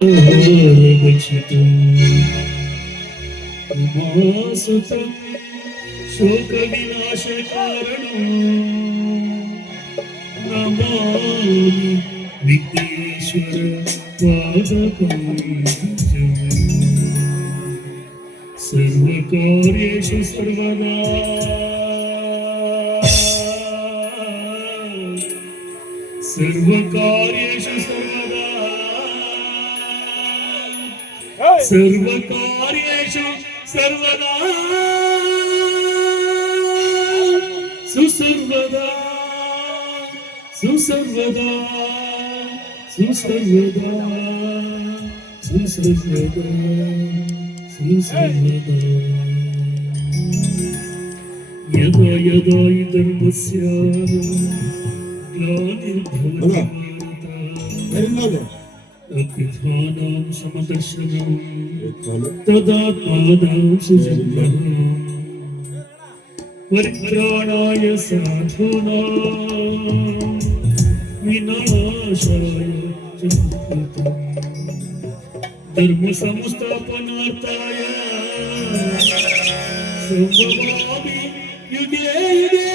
गच्छतु उमासुतं शोकविनाशकारणं नमामि विघ्नेश्वर पादपङ्कजम् सर्वकार्येषु सर्वदा सर्वकार्येषु सर्वदा सर्वकार्येषु सर्वदा सुसर्वदा सुसर्वदा सुसर्वदा सुसर्वदा सुसर्वदा यदा यदा हि धर्मस्य ग्लानिर्भवति अभ्युत्थानं समदर्शनं तदात्मानं सुजन्मः परित्राणाय साधूनां विनाशाय च कृतं धर्मसंस्थापनार्थाय संभवामि युगे युगे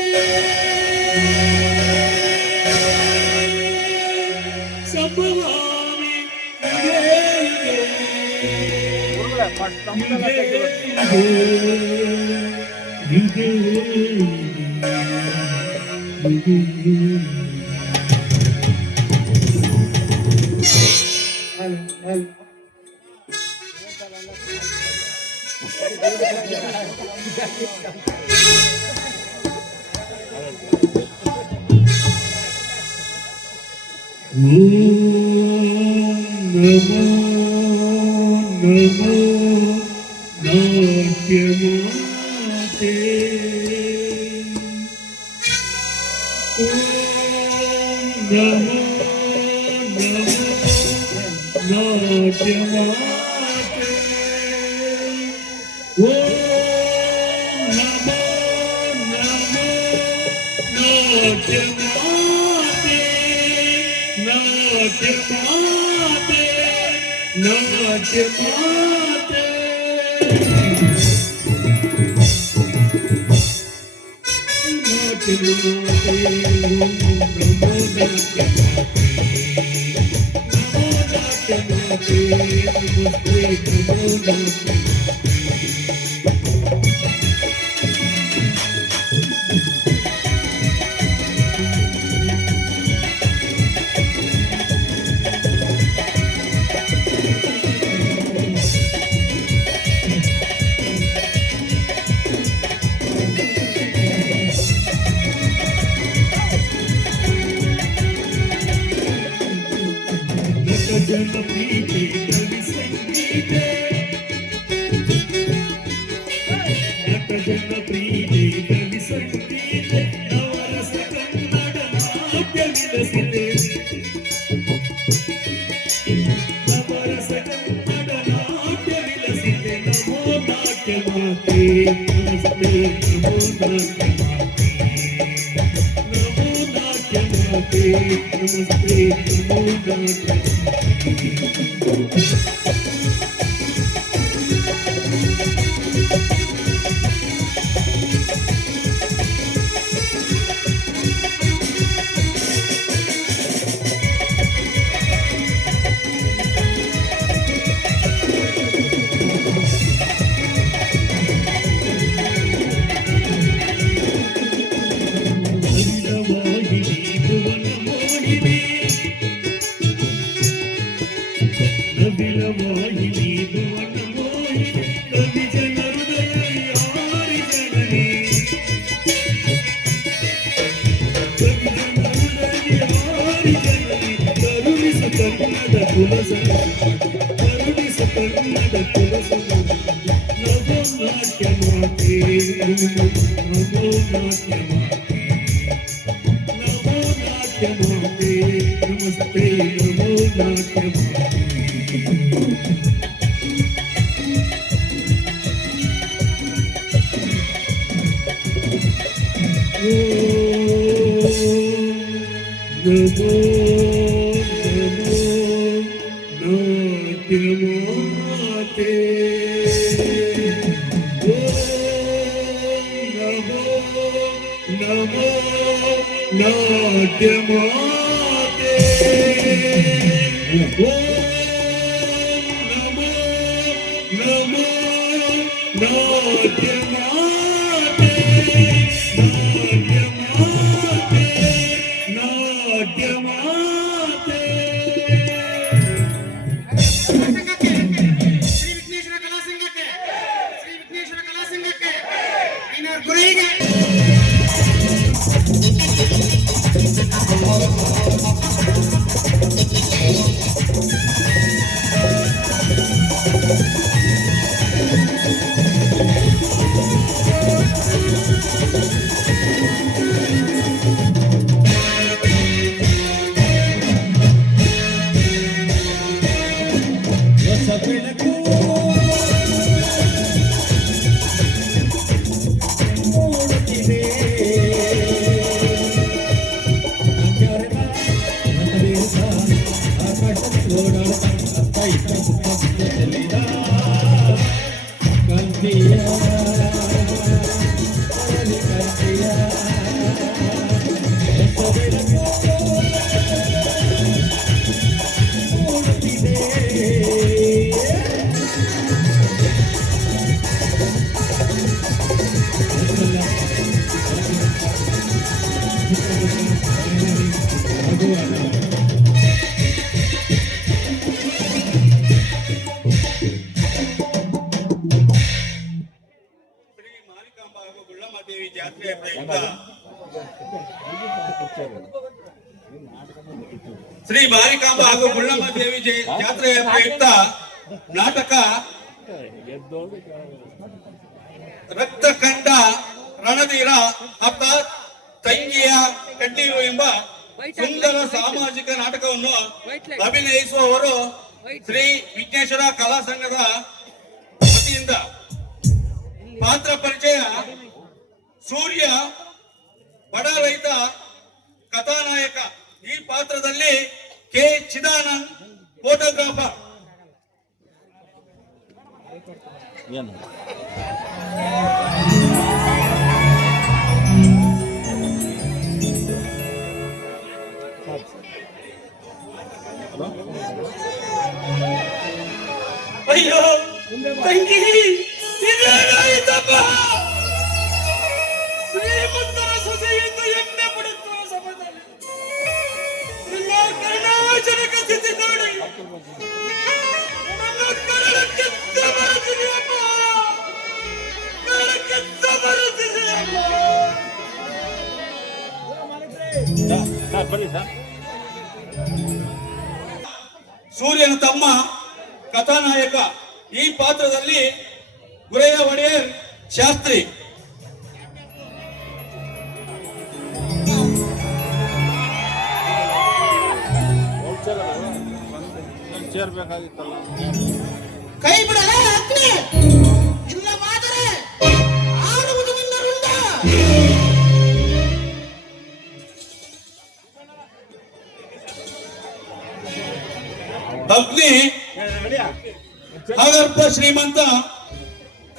संभवामि युगे युगे नमो नमो नाट्यमाते नमो नमो नाट्यमाते नमो नमो नाट्यमाते नाट्यमाते नाट्यमाते जनप्रीते कवि संगीते नट जनप्रीते कवि संगीते नवरस कन्नड नाट्य विलसिते नवरस कन्नड नाट्य विलसिते नमो नाट्य माते नमस्ते नमो नाट्य माते नमस्ते नमो नाट्य नमस्ते नमो नाट्य नमो नमो ಮಾತೆ ನಮೋ ನಾಟ್ಯ ಮಾತೆ ನಮೋ ನಮೋ ನಾಟ್ಯ ಮಾತೆ ನಾಟ್ಯ ಮಾತೆ ಸಂಘಕ್ಕೆ ಶ್ರೀ ವಿಘ್ನೇಶ್ವರ ಕಲಾ ಸಂಘಕ್ಕೆ ಶ್ರೀ ವಿಘ್ನೇಶ್ವರ ಕಲಾ ಸಂಘಕ್ಕೆ ಐನೂರು ಗುರುವಿಗೆ ಶ್ರೀ ಮಾರಿಕಾಂಬಾ ಹಾಗೂ ಗುಳ್ಳಮ್ಮ ದೇವಿ ಜಾತ್ರೆಯ ಪ್ರಯುಕ್ತ ನಾಟಕ ರಕ್ತಕಂಡ ರಣಧೀರ ಅರ್ಥಾತ್ ತಂಗಿಯ ಕಣ್ಣೀರು ಎಂಬ ಸುಂದರ ಸಾಮಾಜಿಕ ನಾಟಕವನ್ನು ಅಭಿನಯಿಸುವವರು ಶ್ರೀ ವಿಘ್ನೇಶ್ವರ ಕಲಾ ಸಂಘದ ವತಿಯಿಂದ. ಪಾತ್ರ ಪರಿಚಯ: ಸೂರ್ಯ ಬಡ ರೈತ ಕಥಾನಾಯಕ. ಈ ಪಾತ್ರದಲ್ಲಿ ಕೆ ಚಿದಾನಂದ್ ಫೋಟೋಗ್ರಾಫರ್. ಅಯ್ಯೋ ತಂಗಿ, ಇದೇನಾಯಿತಪ್ಪ? ಶ್ರೀಮಂತರ ಸೊಸೆಯಿಂದ ಎಣ್ಣೆ ಪಡುತ್ತುವ ಸಮಯದಲ್ಲಿ ನಿಮ್ಮ ಕರುಣಾಜನಕ ಸ್ಥಿತಿ ನೋಡಿ ನನ್ನ ಕರಳಕ್ಕೆತ್ತ ಬರುತ್ತಿದೆಯಮ್ಮ, ಕರಳಕ್ಕೆತ್ತ ಬರುತ್ತಿದೆಯಮ್ಮ. ಸೂರ್ಯನ ತಮ್ಮ ಕಥಾನಾಯಕ. ಈ ಪಾತ್ರದಲ್ಲಿ ಗುರೆಯ ಒಡೆಯರ್ ಶಾಸ್ತ್ರಿ. ಕೈ ಬಿಡಲೇ ಅಗ್ನಿ, ಇಲ್ಲವಾದರೆ ಆಡುವುದು ನಿನ್ನ ರುಂಡ. ಅಗ್ನಿ ಅಗರ್ಭ ಶ್ರೀಮಂತ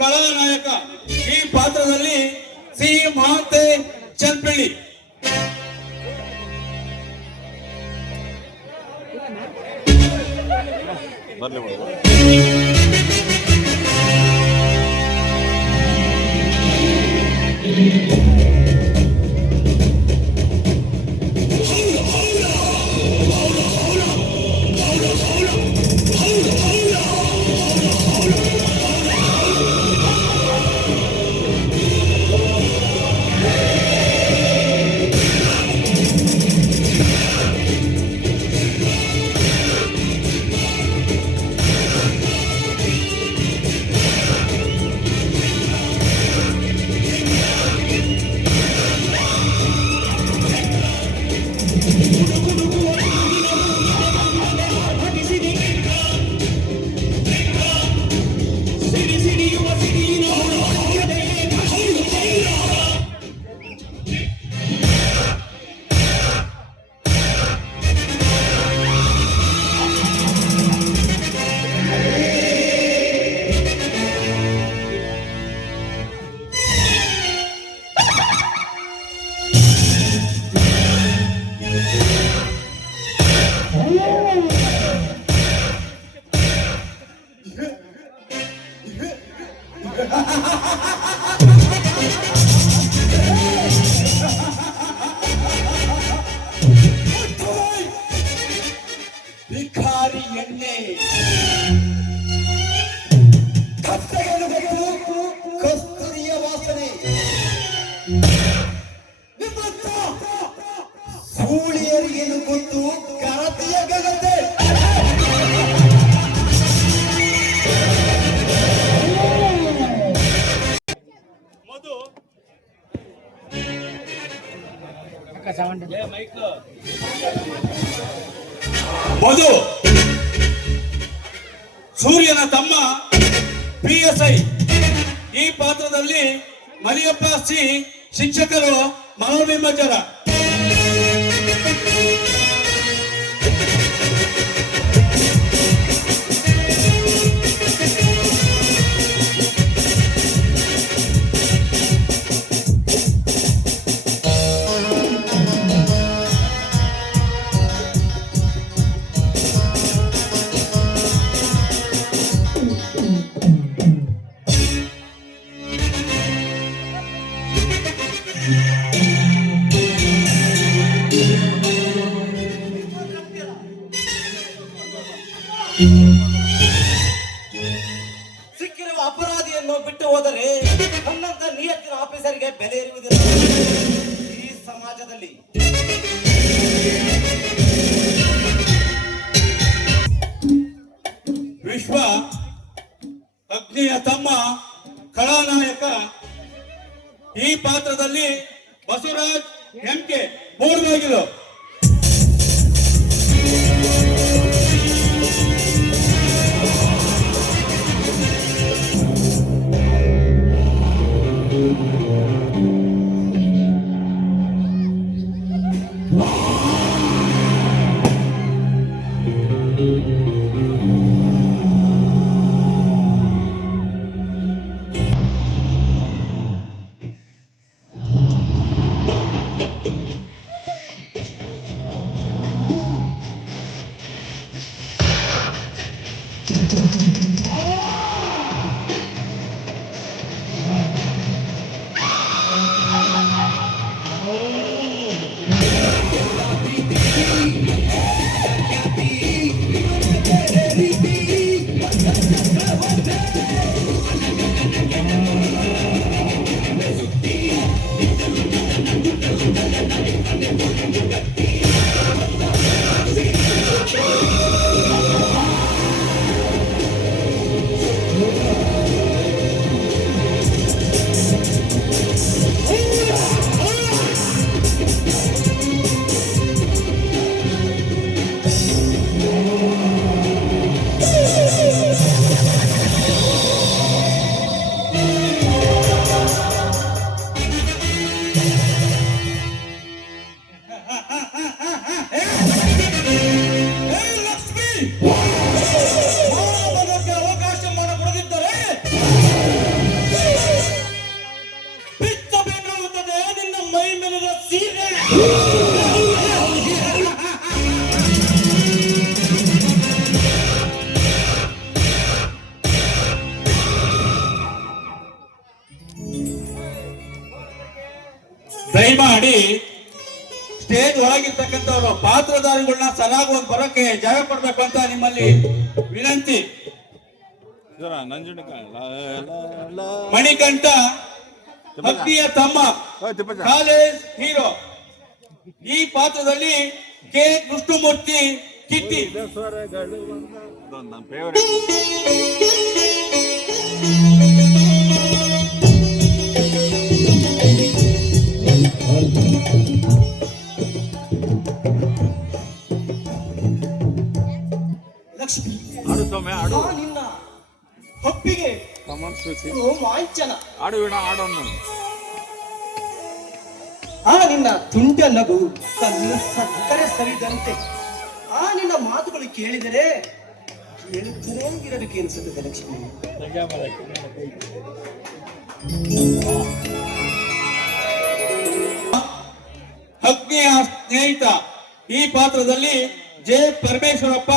ಕಲಾನಾಯಕ. ಈ ಪಾತ್ರದಲ್ಲಿ ಸಿ ಮಹಾಂತೆ ಚನ್ಪಳ್ಳಿ. ಭಿಕಾರಿ ಎಣ್ಣೆ ಕತ್ತೆಗಳು ಗೊತ್ತು ಕಸ್ತೂರಿಯ ವಾಸನೆ ಸೂಳಿಯರಿಗೇನು ಗೊತ್ತು ಕರತೆಯ ಗಗತೆ ಮಧು ಮಧು ಸೂರ್ಯನ ತಮ್ಮ PSI ಈ ಪಾತ್ರದಲ್ಲಿ ಮರಿಯಪ್ಪ ಸಿ ಶಿಕ್ಷಕರು ಮನೋನಿಮಜ್ಜರ. ಸಿಕ್ಕಿರುವ ಅಪರಾಧಿಯನ್ನು ಬಿಟ್ಟು ಹೋದರೆ ನನ್ನಂತ ನಿಯತ್ತಿನ ಆಫೀಸರ್ಗೆ ಬೆಲೆ ಇರುವುದಿಲ್ಲ ಈ ಸಮಾಜದಲ್ಲಿ. ವಿಶ್ವ ಅಗ್ನಿಯ ತಮ್ಮ ಖಳನಾಯಕ ಈ ಪಾತ್ರದಲ್ಲಿ ಬಸವರಾಜ್ MK ಮೂಡಬಾಗಿಲು. ಅವಕಾಶ ಮಾಡಿಕೊಡದಿದ್ದರೆ ಬಿಚ್ಚಬೇಕಾಗುತ್ತದೆ ನಿನ್ನ ಮೈ ಮೇಲಿನ ಸೀರೆ. ದಯಮಾಡಿ ಸ್ಟೇಜ್ ಒಳಗಿರ್ತಕ್ಕಂಥವ್ರು ಪಾತ್ರಧಾರಿಗಳನ್ನ ಸಲಾಗಿ ಒಂದು ಬರೋಕೆ ಜಾಗ ಕೊಡ್ಬೇಕು ಅಂತ ನಿಮ್ಮಲ್ಲಿ ವಿನಂತಿ. ಮಣಿಕಂಠ ಅಗ್ನಿಯ ತಮ್ಮ ಕಾಲೇಜ್ ಹೀರೋ ಈ ಪಾತ್ರದಲ್ಲಿ ಕೆ ಕೃಷ್ಣಮೂರ್ತಿ ಕಿಟ್ಟಿ. ಲಕ್ಷ್ಮಿ ಆಡು ಸೌಮ್ಯ ಆಡು ನಿನ್ನ ಹೊಪ್ಪಿಗೆ ರೋಮಾಂಚನ ಆಡೋನು ನಿನ್ನ ತುಂಟ ನಗು ಕಲ್ಲು ಸಕ್ಕರೆ ಸರಿದಂತೆ ನಿನ್ನ ಮಾತುಗಳು ಕೇಳಿದರೆ ಕೇಳುತ್ತಲೇ ಇರಬೇಕು ಅನಿಸುತ್ತದೆ ಲಕ್ಷ್ಮಿ. ಅಗ್ನಿಯ ಸ್ನೇಹಿತ ಈ ಪಾತ್ರದಲ್ಲಿ ಜೆ ಪರಮೇಶ್ವರಪ್ಪ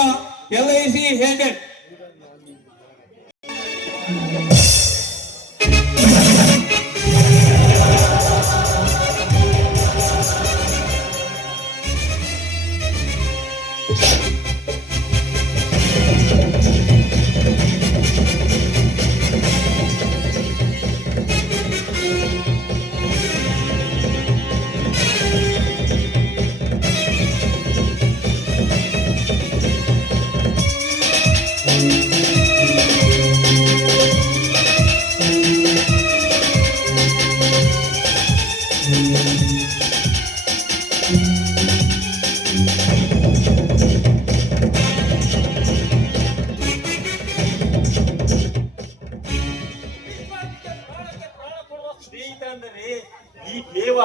LIC ಏಜೆಂಟ್. ಈ ದೇವ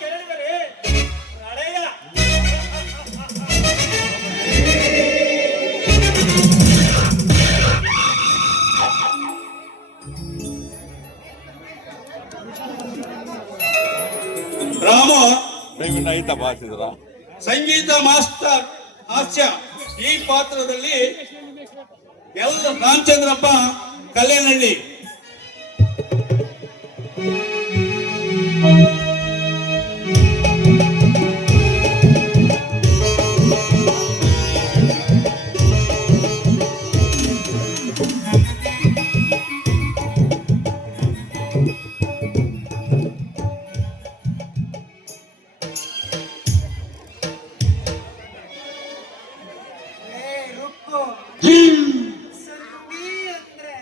ಕೆರಳಿದರೆ ಪ್ರಳಯ. ರಾಮ ಬೆಂಗಳೂರಿನ ಐತ ಬಾಸಿದ್ರ ಸಂಗೀತ ಮಾಸ್ಟರ್ ಹಾಸ್ಯ ಈ ಪಾತ್ರದಲ್ಲಿ ಎಲ್ಲ ರಾಮಚಂದ್ರಪ್ಪ ಕಲ್ಲೇನಹಳ್ಳಿ. ರುಕ್ಕು ಸಂಧಿ ಅಂದ್ರೆ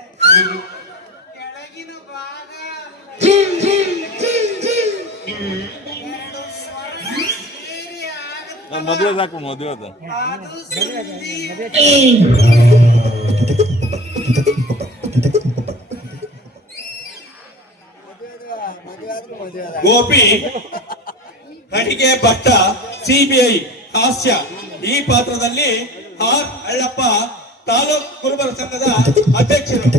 ಕೆಳಗಿನ ಭಾಗ ಎರಡು ಸ್ವರ ಸೇರಿ ನಮ್ಮ ಆಗುತ್ತಲ್ಲ, ಮದುವೆ ಸಾಕು ಮದುವೆ ಅದ ಅದು ಸಂಧಿ. ಗೋಪಿ ಅಡಿಗೆ ಭಟ್ಟ ಸಿಬಿಐ ಹಾಸ್ಯ ಈ ಪಾತ್ರದಲ್ಲಿ ಆರ್ ಅಳ್ಳಪ್ಪ ತಾಲೂಕು ಕುರುಬರ ಸಂಘದ ಅಧ್ಯಕ್ಷರು.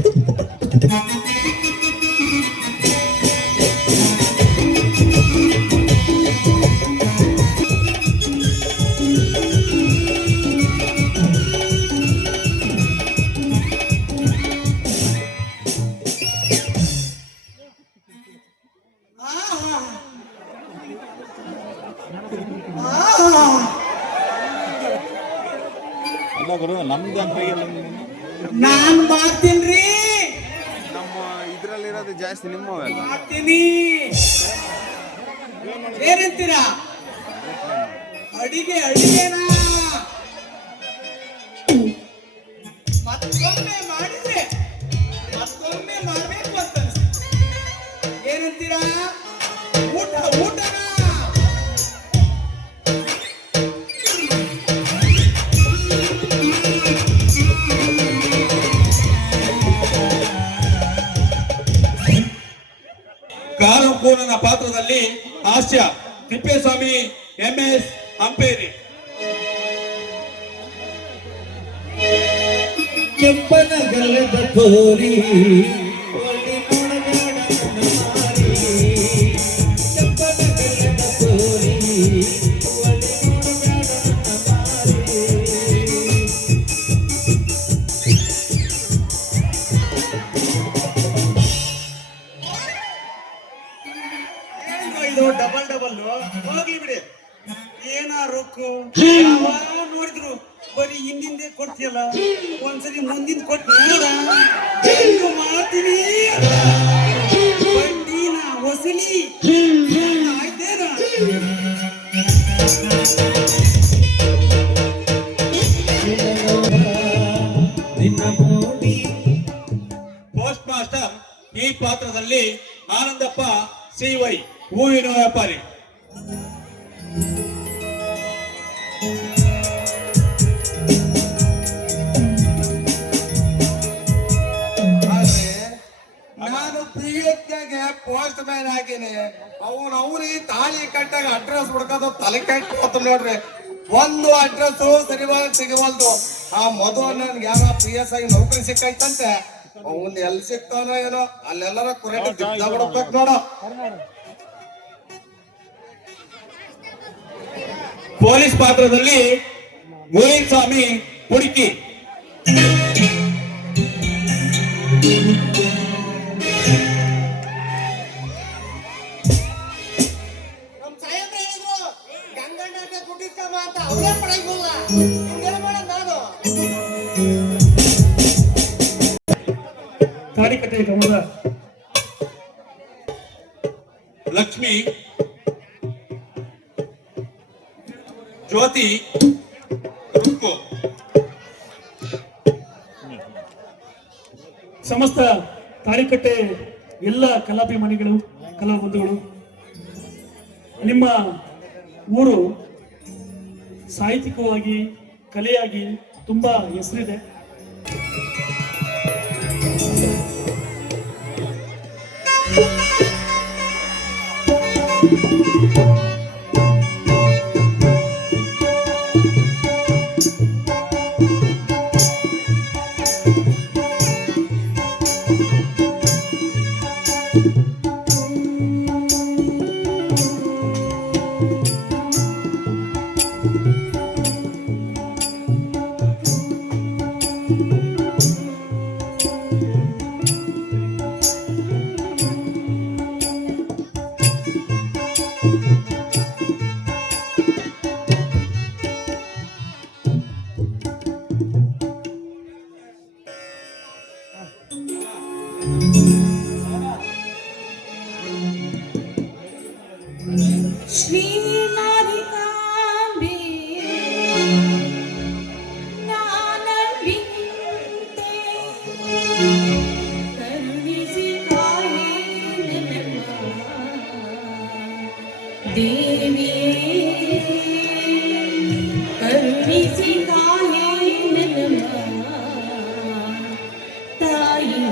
ಅಲ್ಲ ಗುರು ನಮ್ದು ಅಂತ ನಾನ್ ಮಾಡ್ತೀನ್ರಿ, ನಮ್ಮ ಇದ್ರಲ್ಲಿರೋದು ಜಾಸ್ತಿ ನಿಮ್ಮವೆಲ್ಲ ಮಾಡ್ತೀನಿ. ಏನಂತೀರಾ? ಅಡಿಗೆನಾ ಮತ್ತೊಮ್ಮೆ ಮಾಡಿದ್ರೆ ಮತ್ತೊಮ್ಮೆ ಮಾಡ್ಬೇಕು ಅಂತ ಅನ್ಸುತ್ತೆ. ಏನಂತೀರಾ? ಊಟನಾ? ಕಾಲಂಪೂರನ ಪಾತ್ರದಲ್ಲಿ ಹಾಸ್ಯ ತಿಪ್ಪೇಸ್ವಾಮಿ MS ಅಂಪೇರಿ. ಕೆಂಪನ ಗಲ್ಲದ ಕೋರಿ ಒಳ್ಳಿ ಮೊಣಗಾಡ ಮಾರಿ, ಕೆಂಪನ ಗಲ್ಲದ ಕೋರಿ ಒಳ್ಳಿ ಮೊಣಗಾಡ ಮಾರಿ. ಇದು ಡಬಲ್ ಹೋಗ್ಲಿ ಬಿಡಿ. ಏನಾರು ನೋಡಿದ್ರು ಬರೀ ಹಿಂದಿಂದೆ ಕೊಡ್ತೀಯಲ್ಲ, ಒಂದ್ಸರಿ ಮುಂದಿನ ಕೊಟ್ಟು ಮಾಡ್ತೀನಿ. ಬಡ್ಡಿನ ವಸೂಲಿ ಆಯ್ತೇನ? ಪೋಸ್ಟ್ ಮಾಸ್ಟರ್ ಈ ಪಾತ್ರದಲ್ಲಿ ಆನಂದಪ್ಪ CY ಹೂವಿನ ವ್ಯಾಪಾರಿ. ನಾನು PHಗೆ ಪೋಸ್ಟ್ ಮ್ಯಾನ್ ಆಗೀನಿ. ಅವ್ರಿಗೆ ತಾಳಿ ಕಟ್ಟಾಗ ಅಡ್ರೆಸ್ ಹುಡ್ಕೋದು ತಲೆ ಕೆಟ್ಟು ನೋಡ್ರಿ. ಒಂದು ಅಡ್ರೆಸ್ ಸರಿಯಾಗಿ ಸಿಗವಲ್ದು. ಆ ಮಧು ನನ್ಗೆ ಯಾರ PS ಆಗಿ ನೌಕರಿ ಸಿಕ್ಕೈತಂತೆ. ಅವ್ನ್ ಎಲ್ಲಿ ಸಿಗ್ತಾನೋ ಏನೋ ಅಲ್ಲೆಲ್ಲರ ಕುರೆಟ್ ಬಿಡ್ಬೇಕು ನೋಡು. ಪೊಲೀಸ್ ಪಾತ್ರದಲ್ಲಿ ಗೋವಿಂದ ಸ್ವಾಮಿ ಹುಡುಕಿ. ನಮ್ ಸಾಹೇಬ್ರು ಹೇಳಿದ್ರು ಗಂಗಣ್ಣಗೆ ದುಡ್ಡಿಸ್ಕಮ್ಮ ಅಂತ. ಅವ್ರೇ ಪಡಂಗಿಲ್ಲ, ಹಿಂಗೇನ್ ಮಾಡೋದು ನಾನು? ತಾಳಿಕಟ್ಟೆ ಗಮನ ಲಕ್ಷ್ಮಿ ಜ್ಯೋತಿ ರುಕ್ಕು. ಸಮಸ್ತ ತಾಳಿಕಟ್ಟೆ ಎಲ್ಲ ಕಲಾಭಿಮಾನಿಗಳು, ಕಲಾ ಬಂಧುಗಳು, ನಿಮ್ಮ ಊರು ಸಾಹಿತ್ಯಿಕವಾಗಿ ಕಲೆಯಾಗಿ ತುಂಬಾ ಹೆಸರಿದೆ. ಶ್ರೀನಾರಿಕಾಂಬೆ ಜ್ಞಾನವಿಂತೆ ಕರುಣಿಸಿ ಕಾಯೇ ನನ್ನಮ್ಮ ದೇವಿಯೇ ಕರುಣಿಸಿ ಕಾಯೇ ನನ್ನಮ್ಮ ತಾಯಿಯೇ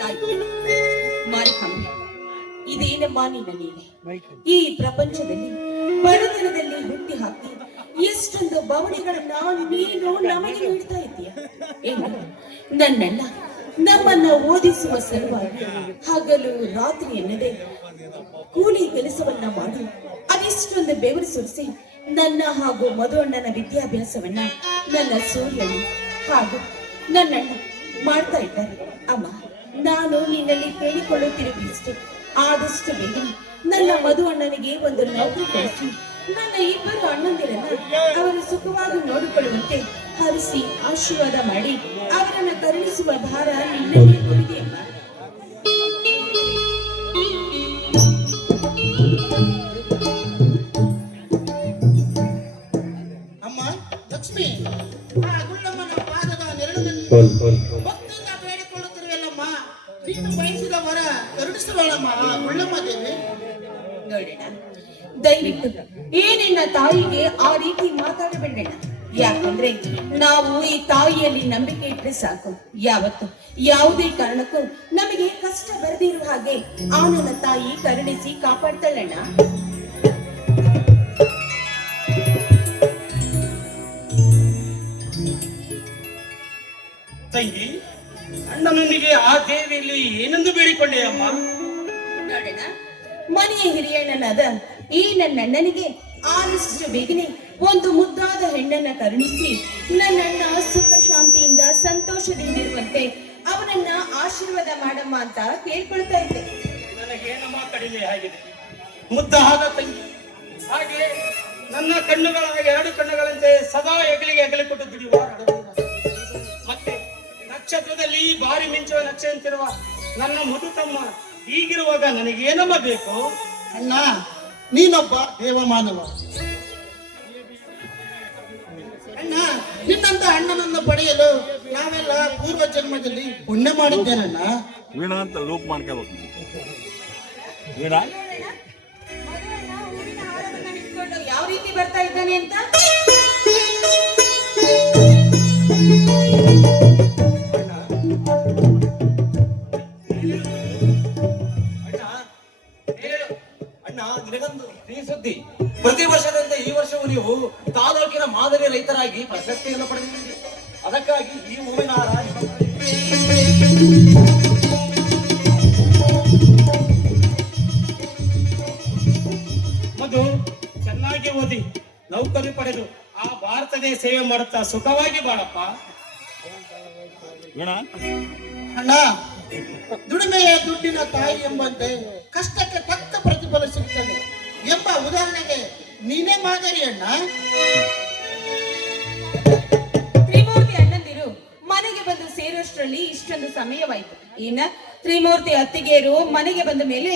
ತಾಯಿ ಮಾರಿಕಮ್ಮ ಇದೇನು ಅಮ್ಮ ನಿನ್ನ ಲೀಲೆ. ಈ ಪ್ರಪಂಚದಲ್ಲಿ ಬಡತನದಲ್ಲಿ ಹುಟ್ಟಿ ಹಾಕಿ ಎಷ್ಟೊಂದು ಬವಣೆಗಳನ್ನ ನೀನು ನಮಗೆ ನೀಡ್ತಾ ಇದ್ದೀಯ. ಏನು ನನ್ನಣ್ಣ ನಮ್ಮನ್ನ ಓದಿಸುವ ಸಲುವಾಗಿ ಹಗಲು ರಾತ್ರಿ ಎನ್ನದೆ ಕೂಲಿ ಕೆಲಸವನ್ನ ಮಾಡಿ ಅದೆಷ್ಟೊಂದು ಬೆವರು ಸುರಿಸಿ ನನ್ನ ಹಾಗೂ ಮಧು ಅಣ್ಣನ ವಿದ್ಯಾಭ್ಯಾಸವನ್ನ ನನ್ನ ಸೂರ್ಯನು ಹಾಗೂ ನನ್ನಣ್ಣ ಮಾಡ್ತಾ ಇದ್ದಾರೆ. ಅಮ್ಮ, ನಾನು ನಿನ್ನಲ್ಲಿ ಕೇಳಿಕೊಳ್ಳುತ್ತಿರುವುದು ಇಷ್ಟೇ, ಆದಷ್ಟು ಬೇಗ ನನ್ನ ಮಧು ಅಣ್ಣನಿಗೆ ಒಂದು ನೌಕರಿ ಕೊಡಿಸಿ ನನ್ನ ಇಬ್ಬರು ಅಣ್ಣಂದಿರನ್ನ ಅವರು ಸುಖವಾಗಿ ನೋಡಿಕೊಳ್ಳುವಂತೆ ಹರಿಸಿ ಆಶೀರ್ವಾದ ಮಾಡಿ ಅವರನ್ನು ಕರುಣಿಸುವ ಭಾರ ನಿನ್ನಲ್ಲಿ ಕೂಡಿದೆ ಅಮ್ಮ. ಅಮ್ಮ ಲಕ್ಷ್ಮಿ, ಆ ಗುಳ್ಳಮ್ಮನ ಪಾದದ ನೆರಳಿನಲ್ಲಿ ಭಕ್ತಿಯಿಂದ ಬೇಡಿಕೊಳ್ಳುತ್ತಿರುವಲ್ಲಮ್ಮ, ನೀನು ಬಯಸಿದ ವರ ಕರುಣಿಸುವಳಮ್ಮ ಆ ಗುಳ್ಳಮ್ಮ ದೇವಿ. ನೋಡೋಣ, ದಯವಿಟ್ಟು ಏನಿನ್ನ ತಾಯಿಗೆ ಆ ರೀತಿ ಮಾತಾಡಬೇಡ. ಯಾಕಂದ್ರೆ ನಾವು ಈ ತಾಯಿಯಲ್ಲಿ ನಂಬಿಕೆ ಇಟ್ಟರೆ ಸಾಕು, ಯಾವತ್ತು ಯಾವುದೇ ಕಾರಣಕ್ಕೂ ನಮಗೆ ಕಷ್ಟ ಬರದಿರುವ ಹಾಗೆ ಆ ನನ್ನ ತಾಯಿ ಕರುಣಿಸಿ ಕಾಪಾಡ್ತಾಳಣ್ಣ. ತಂಗಿ, ಅಣ್ಣನೊಂದಿಗೆ ಆ ದೇವಿಯಲ್ಲಿ ಏನೆಂದು ಬೇಡಿಕೊಂಡೆ ಅಮ್ಮ? ನೋಡೋಣ, ಮನೆಯ ಹಿರಿಯಣ್ಣನಾದ ಈ ನನ್ನ ಅಣ್ಣನಿಗೆ ಆದಷ್ಟು ಬೇಗನೆ ಒಂದು ಮುದ್ದಾದ ಹೆಣ್ಣನ್ನ ಕರುಣಿಸಿ ನನ್ನಣ್ಣ ಸುಖ ಶಾಂತಿಯಿಂದ ಸಂತೋಷದಿಂದಿರುವಂತೆ ಅವನನ್ನ ಆಶೀರ್ವಾದ ಮಾಡಮ್ಮ ಅಂತ ಕೇಳ್ಕೊಳ್ತಾ ಇದ್ದೆ. ನನಗೇನಮ್ಮ ಕಡಿಮೆ ಆಗಿದೆ? ಮುದ್ದಾದ ತಂಗಿ, ಹಾಗೆ ನನ್ನ ಕಣ್ಣುಗಳ ಎರಡು ಕಣ್ಣುಗಳಂತೆ ಸದಾ ಹೆಗಲಿಗೆ ಹೆಗಲಿ ಕೊಟ್ಟು ದುಡಿಯುವ ಮತ್ತೆ ನಕ್ಷತ್ರದಲ್ಲಿ ಭಾರಿ ಮಿಂಚುವ ನಕ್ಷೆಯಂತಿರುವ ನನ್ನ ಮುದು ತಮ್ಮ ಹೀಗಿರುವಾಗ ನನಗೇನಮ್ಮ ಬೇಕು? ಅಣ್ಣ, ನೀನೊಬ್ಬ ದೇವಮಾನವ. ಅಣ್ಣ, ನಿನ್ನಂತ ಅಣ್ಣನನ್ನು ಪಡೆಯಲು ನಾವೆಲ್ಲ ಪೂರ್ವ ಜನ್ಮದಲ್ಲಿ ಪುಣ್ಯ ಮಾಡಿದ್ದೇನಣ್ಣ. ವೀಣಾ ಅಂತ ಲೂಪ್ ಮಾಡ್ಕೋಬೇಕು. ವೀಣಾ ಹೂವಿನ ಹಾರವನ್ನ ಹಿಡ್ಕೊಂಡು ಯಾವ ರೀತಿ ಬರ್ತಾ ಇದ್ದಾನೆ ಅಂತ ಅಣ್ಣ, ನಿನಗೊಂದು ಸಿಹಿ ಸುದ್ದಿ. ಪ್ರತಿ ವರ್ಷದಂತೆ ಈ ವರ್ಷವೂ ನೀವು ತಾಲೂಕಿನ ಮಾದರಿ ರೈತರಾಗಿ ಪ್ರಶಸ್ತಿಯನ್ನು ಪಡೆದಿದ್ದೀರಿ. ಅದಕ್ಕಾಗಿ ಈ ಹೂವಿನ ಹಾರ ಮಧು, ಚೆನ್ನಾಗಿ ಓದಿ ನೌಕರಿ ಪಡೆದು ಆ ಭಾರತದ ಸೇವೆ ಮಾಡುತ್ತಾ ಸುಖವಾಗಿ ಬಾಳಪ್ಪ. ವೀಣಾ ಅಣ್ಣ, ದುಡಿಮೆಯ ದುಡ್ಡಿನ ತಾಯಿ ಎಂಬಂತೆ ಕಷ್ಟಕ್ಕೆ ತಕ್ಕ ಪ್ರತಿಫಲ ಸಿಗ್ತದೆ ಎಂಬ ಉದಾಹರಣೆಗೆ ನೀನೇ ಮಾದರಿ ಅಣ್ಣ. ತ್ರಿಮೂರ್ತಿ ಅಣ್ಣಂದಿರು ಮನೆಗೆ ಬಂದು ಸೇರೋಷ್ಟ್ರಲ್ಲಿ ಇಷ್ಟೊಂದು ಸಮಯವಾಯ್ತು. ಇನ್ನ ತ್ರಿಮೂರ್ತಿ ಅತ್ತಿಗೆಯರು ಮನೆಗೆ ಬಂದ ಮೇಲೆ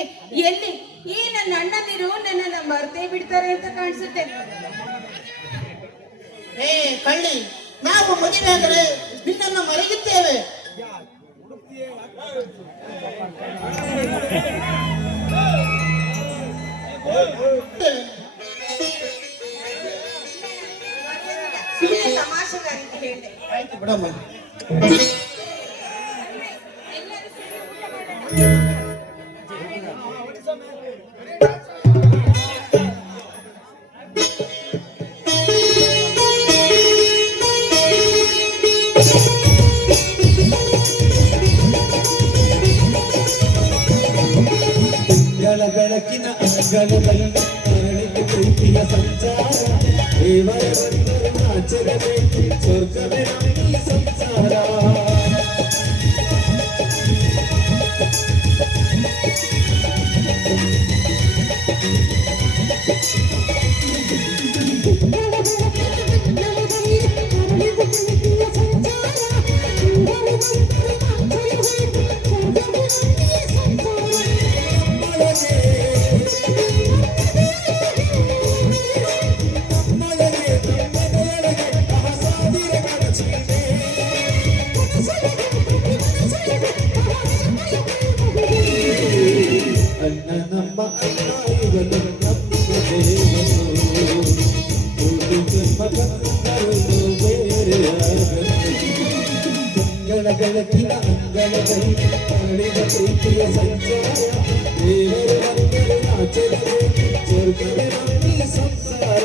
ಎಲ್ಲಿ ಈ ನನ್ನ ಅಣ್ಣಂದಿರು ನನ್ನನ್ನ ಮರ್ತೇ ಬಿಡ್ತಾರೆ ಅಂತ ಕಾಣಿಸುತ್ತೆ. ಏ ಕಳ್ಳಿ, ನಾವು ಮದುವೆ ಆದರೆ ನಿನ್ನನ್ನು ಮರೆಯುತ್ತೇವೆ. ಸುಮ್ಮನೆ ತಮಾಷೆಗಾಗಿ ಅಂತ ಹೇಳಿದೆ. ಆಯ್ತು ಬಿಡಮ್ಮ. ಎಲ್ಲರೂ ಸೇರಿ ಊಟ ಮಾಡೋಣ. ಬೆಳಕಿನ ಅಂಗಳದಲ್ಲಿ ಅರಳಿಗೆ ಪ್ರೀತಿಯ ಸಂಚಾರ ದೇವರ ಬಂದರು ನಾಚರಬೇಕು ಸ್ವರ್ಗವೇ ನಮ್ಮ ಸಂಸಾರ ಅಣ್ಣ ನಮ್ಮ ಅಣ್ಣ ಇವನು ನಮ್ಮ ದೇವರು ಕೋಟಿ ಜನ್ಮ ಬಂದರೂ ಬೇರೆಯಾಗದು ಅಂಗಳ ಬೆಳಕಿನ ಅಂಗಳದಲ್ಲಿ ಅರಳಿದ ಪ್ರೀತಿಯ ಸಂಚಾರ ದೇವರು ಬಂದರು ಚೆಲುವೆ ಸ್ವರ್ಗವೇ ನಮ್ಮಿ ಸಂಸಾರ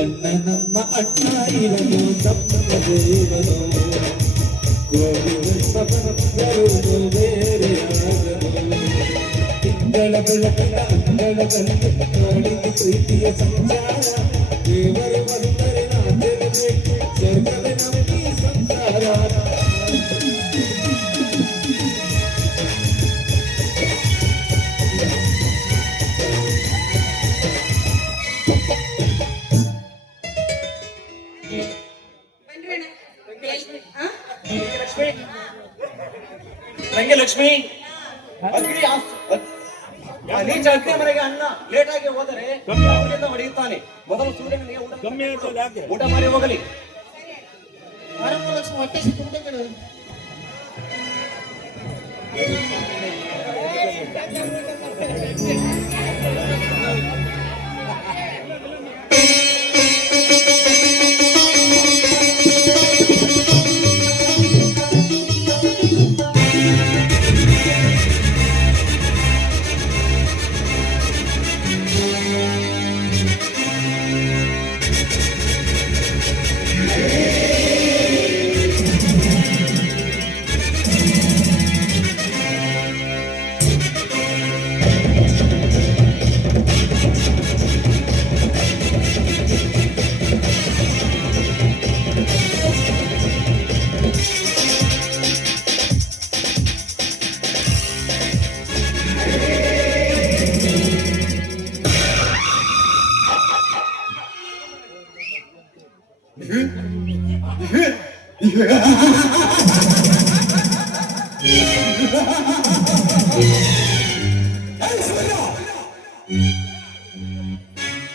ಅಣ್ಣ ನಮ್ಮ ಅಣ್ಣ ಇವನು ನಮ್ಮ ದೇವನು ಕೋಟಿ ವರ್ಷ ಬೇರೆಯಾಗನು ತಿಂಗಳ ಬೆಳಕಿನ ಅಂಗಳದಲ್ಲಿ ಕಾಡಿಗೆ ಪ್ರೀತಿಯ ಸಂಚಾರ ದೇವರು ಬಂದರೆ ನಾಚರಬೇಕು ಸ್ವರ್ಗವೇ ನಮ್ಮಿ ಸಂಸಾರ ಲಕ್ಷ್ಮಿ ನೀಚ ಅಗ್ನಿ ಮನೆಗೆ ಅಣ್ಣ ಲೇಟ್ ಆಗಿ ಹೋದರೆ ಅವನಿಂದ ಹೊಡೆಯುತ್ತಾನೆ. ಮೊದಲು ಸೂರ್ಯನಿಗೆ ಕಮ್ಮಿ ಇರ್ತದೆ ಯಾಕೆ? ಊಟ ಮಾಡಿ ಹೋಗಲಿ. ಲಕ್ಷ್ಮಿ ಹೊಟ್ಟೆ ಸಿಕ್ಕಿಬಿಟ್ಟೆ ಕಣೋ.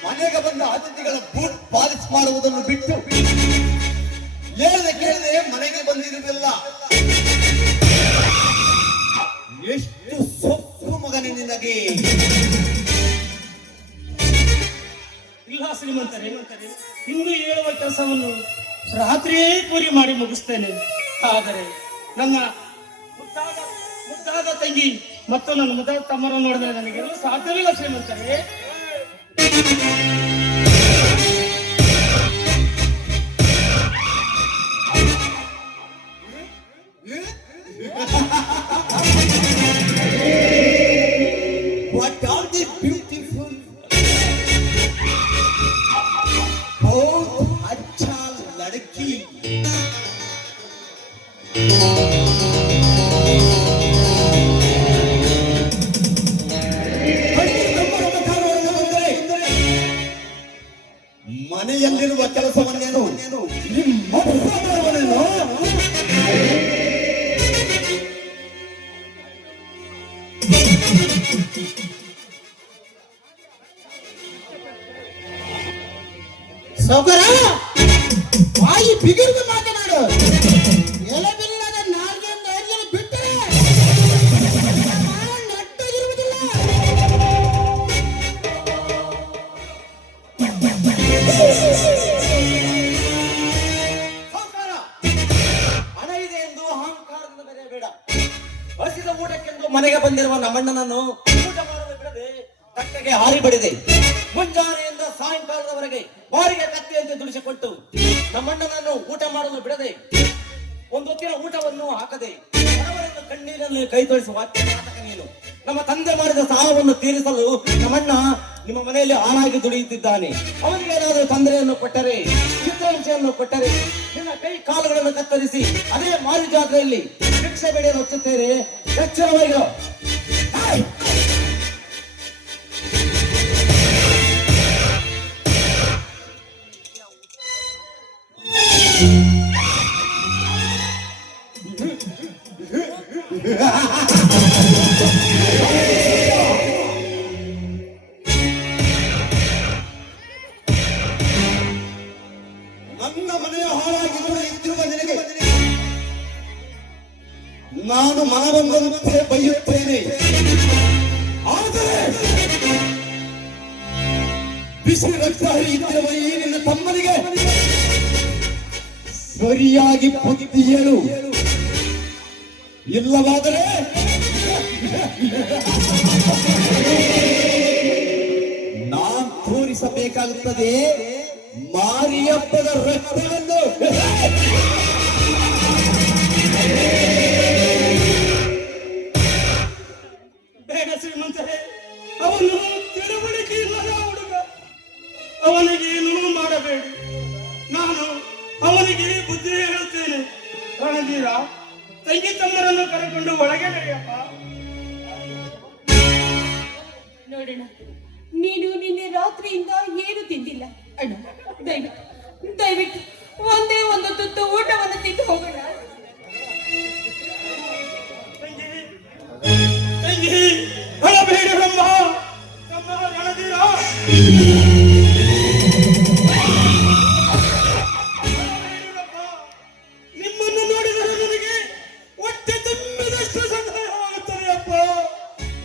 ಮನೆಗೆ ಬಂದ ಅತಿಥಿಗಳ ಬೂಟ್ ಪಾಲಿಶ್ ಮಾಡುವುದನ್ನು ಬಿಟ್ಟು ಹೇಳದೆ ಕೇಳದೆ ಮನೆಗೆ ಬಂದಿರುವುದಿಲ್ಲ. ಎಷ್ಟು ಸೊಕ್ಕು ಮಗನೇ ನಿನಗೆ. ಇಲ್ಲ ಶ್ರೀಮಂತರೇ, ಇಂದು ಹೇಳುವ ಕೆಲಸವನ್ನು ರಾತ್ರಿಯೇ ಪೂರಿ ಮಾಡಿ ಮುಗಿಸ್ತೇನೆ. ಆದರೆ ನನ್ನ ಮುದ್ದಾದ ತಂಗಿ ಮತ್ತು ನನ್ನ ಮುದ್ದಾದ ತಮ್ಮರನ್ನು ನೋಡಿದರೆ ನನಗೆ ಸಾಧ್ಯವಿಲ್ಲ ಶ್ರೀಮಂತರೇ. What are the beautiful? बहुत अच्छा लड़की. ಮನೆಯಲ್ಲಿರುವ ಕೆಲಸವನ್ನೇನು ನಿಮ್ಮ ಸೌಕರ ಬಾಯಿ ಬಿಗಿದು ಮಾತನಾಡು. ಎಲೆ ಬಿಲ್ಲದ ನಾಲ್ಗೆಂದು ಅರಿಯಲು ಬಿಟ್ಟರೆ ನಟ್ಟಗಿರುವುದಿಲ್ಲ. ಹಣ ಇದೆ ಎಂದು ಅಹಂಕಾರದಿಂದ ಬೆರೆಯಬೇಡ. ನಮ್ಮಣ್ಣನನ್ನು ಊಟ ಮಾಡಲು ಬಿಡದೆ ತಟ್ಟೆಗೆ ಹಾರಿ ಬಡಿದೆ. ಮುಂಜಾನೆಯಿಂದ ಸಾಯಂಕಾಲದವರೆಗೆ ಬಾರಿಗೆ ಕತ್ತಿಯಂತೆ ದುಡಿಸಿಕೊಟ್ಟು ನಮ್ಮಣ್ಣನನ್ನು ಊಟ ಮಾಡಲು ಬಿಡದೆ ಒಂದೊತ್ತಿನ ಊಟವನ್ನು ಹಾಕದೆ ಬಡವರನ್ನು ಕಣ್ಣೀರಲ್ಲಿ ಕೈ ತೊಳಿಸುವ ನಾಟಕ ನೀನು. ನಮ್ಮ ತಂದೆ ಮಾಡಿದ ಸಾಲವನ್ನು ತೀರಿಸಲು ನಮ್ಮಣ್ಣ ನಿಮ್ಮ ಮನೆಯಲ್ಲಿ ಆಳಾಗಿ ದುಡಿಯುತ್ತಿದ್ದಾನೆ. ಅವನಿಗೆ ಏನಾದರೂ ತೊಂದರೆಯನ್ನು ಕೊಟ್ಟರೆ, ಚಿತ್ರಹಿಂಸೆಯನ್ನು ಕೊಟ್ಟರೆ ನಿನ್ನ ಕೈ ಕಾಲುಗಳನ್ನು ಕತ್ತರಿಸಿ ಅದೇ ಮಾರಿ ಜಾತ್ರೆಯಲ್ಲಿ ಭಿಕ್ಷೆ ಬೇಡಿಯನ್ನು ಹಚ್ಚುತ್ತೇನೆ. ಎಚ್ಚರವಾಗಿರೋ. ನನ್ನ ಮನೆಯ ಹಾಳಾಗಿರುವ ಇದ್ದಿರುವ ನಿನಗೆ ನಾನು ಮನಬಂದಂತೆ ಬೈಯುತ್ತೇನೆ. ಆದರೆ ಬಿಸಿ ರಕ್ತ ಹರಿಯುತ್ತಿರುವ ಈ ನಿನ್ನ ತಮ್ಮನಿಗೆ ಸರಿಯಾಗಿ ಬುದ್ಧಿ ಹೇಳು. ಇಲ್ಲವಾದರೆ ನಾನ್ ತೋರಿಸಬೇಕಾಗುತ್ತದೆ ಮಾರಿಯಪ್ಪದ ರಕ್ತವನ್ನು. ಬೇಡ ಶ್ರೀಮಂತರೇ, ಅವನು ತಿಳುವಳಿಕೆ ಇಲ್ಲದ ಹುಡುಗ. ಅವನಿಗೆ ನುಣು ಮಾಡಬೇಡಿ. ನಾನು ಅವನಿಗೆ ಬುದ್ಧಿ ಹೇಳುತ್ತೇನೆ. ರಣಧೀರ, ತಂಗಿ ತಮ್ಮರನ್ನು ಕರೆಕೊಂಡು ಒಳಗೆ ನಡೆಯಪ್ಪ. ನೋಡೋಣ, ನೀನು ನಿನ್ನೆ ರಾತ್ರಿಯಿಂದ ಏನು ತಿಂದಿಲ್ಲ ಅಣ್ಣ. ದಯವಿಟ್ಟು ಒಂದೇ ಒಂದು ತುತ್ತು ಊಟವನ್ನು ತಿಂದು ಹೋಗೋಣ. ತಂಗಿ ಅಳಬೇಡಿ ಬ್ರಹ್ಮ. ತಮ್ಮ ರಣಧೀರ, ನಿಮ್ಮನ್ನು ನೋಡಿದರೆ ನನಗೆ ಹೊಟ್ಟೆ ತುಂಬಿದಷ್ಟು ಸಂದೇಹವಾಗುತ್ತದೆ ಅಪ್ಪ.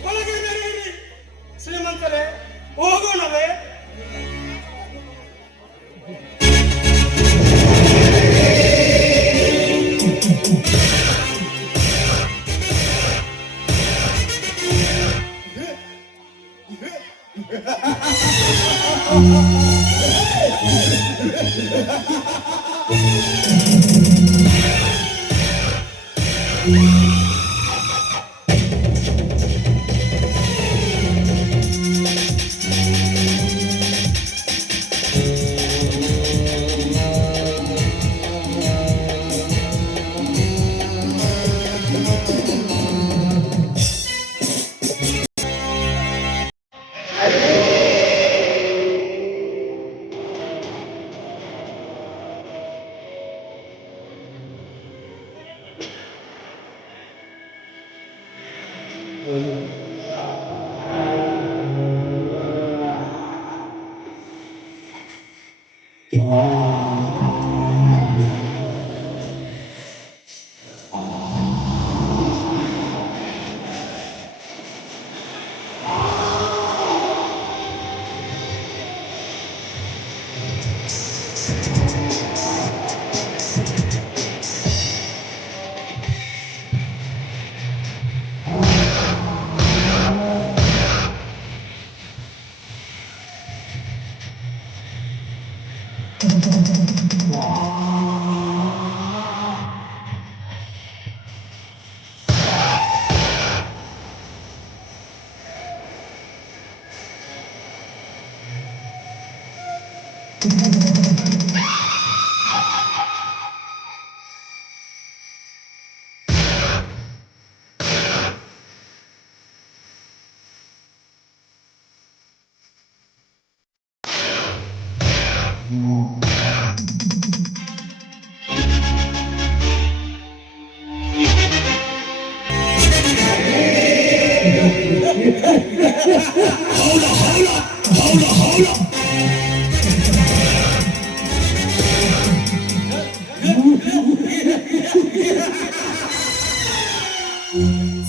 ಒಳಗೆ ನಡೆಯಿರಿ. ಶ್ರೀಮಂತರೇ, ಹೋಗೋಣವೇ?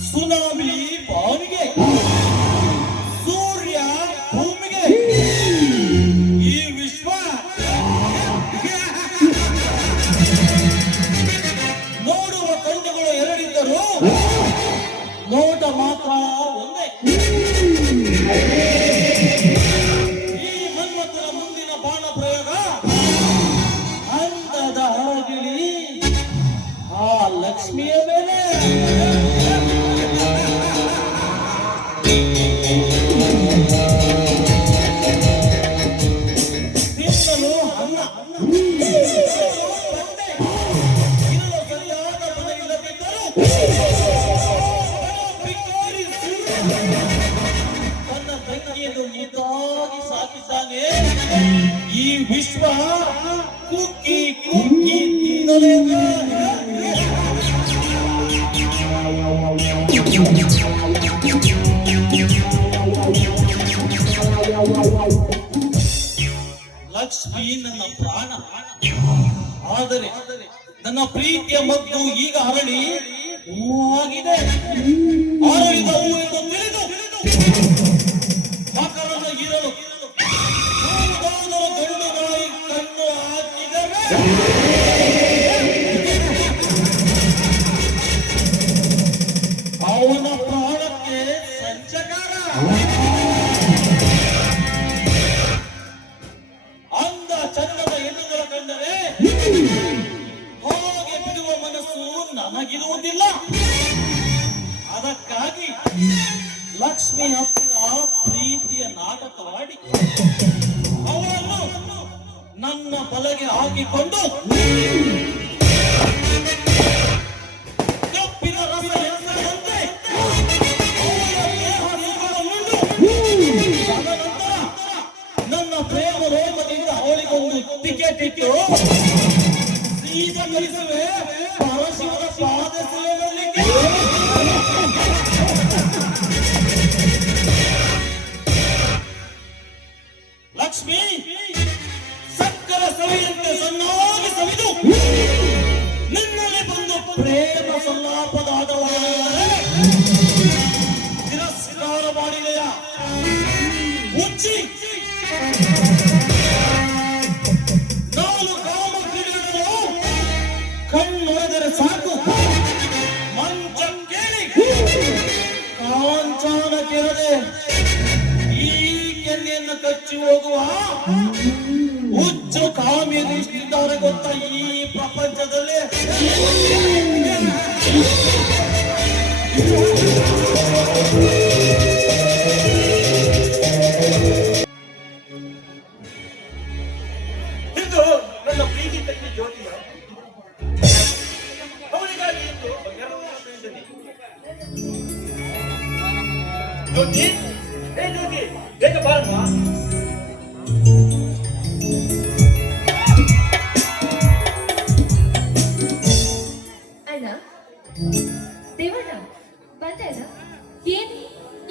ಸುನಾಮಿ ಬಾವಿಗೆ, ಸೂರ್ಯ ಭೂಮಿಗೆ, ಈ ವಿಶ್ವ ನೋಡುವ ಕಣ್ಣುಗಳು ಎರಡಿದ್ದರೂ ನೋಟ ಮಾತ್ರ ಒಂದೇ. ಮುದ್ದಾಗಿ ಸಾಕಿದ್ದಾನೆ. ಈ ವಿಶ್ವ ಕುಕ್ಕಿ ಕುಕ್ಕಿ ತಿನ್ನಲೇಬೇಕು. ಲಕ್ಷ್ಮಿ ನನ್ನ ಪ್ರಾಣ, ಆದರೆ ನನ್ನ ಪ್ರೀತಿಯ ಮದ್ದು ಈಗ ಹರಡಿ ಹೂವಾಗಿದೆ. ಅರಳಿದ ಹೂವನ್ನು ತಿಳಿದು ಮಕರನ್ನು ಇರಲು ಗಂಡು ನಾಯಿ ಕಣ್ಣು ಹಾಕಿದರೆ ಅವನ ಪ್ರಾಣಕ್ಕೆ ಸಂಚಕಾರ. ಅಂದ ಚಂದದ ಹೆಣ್ಣುಗಳ ಕಂಡರೆ ಹಾಗೆ ಬಿಡುವ ಮನಸ್ಸು ನನಗಿರುವುದಿಲ್ಲ. ಅದಕ್ಕಾಗಿ ಲಕ್ಷ್ಮಿ ಹತ್ತಿರ ಪ್ರೀತಿಯ ನಾಟಕವಾಡಿ ಅವಳನ್ನು ನನ್ನ ಬಲೆಗೆ ಹಾಕಿಕೊಂಡು ಕಪ್ಪಿನ ರಸ ಎಸೆದಂತೆ ಅವಳ ದೇಹ ಸುಖಗೊಂಡು ತದನಂತರ ನನ್ನ ಪ್ರೇಮ ರೋಮದಿಂದ ಅವಳಿಗೊಂದು ಟಿಕೆಟ್ ಇಟ್ಟು ಸೀದಾ ಕಳಿಸುವೆ ಪರಶಿವನ ಪಾದ ಸೇವಲಿಕ್ಕೆ. ಲಕ್ಷ್ಮಿ ಸಕ್ಕರ ಸವಿಯಂತೆ ಸಣ್ಣಾಗಿ ಸವಿದು ನಿನ್ನಲ್ಲಿ ಬಂದು ಪ್ರೇಮ ಸಲ್ಲಾಪದ ಆಟವಾಡಿದರೆ ತಿರಸ್ಕಾರ ಮಾಡಿದೆಯಾ ಹುಚ್ಚಿ? ನಾನು ಕಾಮ ಕ್ರೀಡೆಗಳು ಕಣ್ಣೊಡೆದರೆ ಸಾಕು ಮಂಚ ಕೇಳಿ ಕಾಂಚಾನ ಕೆರದೆ ಈ ಕೆನ್ನೆಯನ್ನು ಕಚ್ಚಿ ಹೋಗುವ ಹುಚ್ಚು ಕಾಮಿಯರು ಇಷ್ಟಿದ್ದಾರೆ ಗೊತ್ತಾ ಈ ಪ್ರಪಂಚದಲ್ಲಿ? ಇದು ನನ್ನ ಪ್ರೀತಿ ತಂಗಿ ಜ್ಯೋತಿಯ ಅವಳಿಗಾಗಿ ಇಂದು ಜ್ಯೋತಿ, ಹೇ ಜ್ಯೋತಿ, ಬೇಗ ಬಾರಮ್ಮ. ಅಣ್ಣ ದೇವಣ್ಣ ಬಂದಣ್ಣ, ಏನು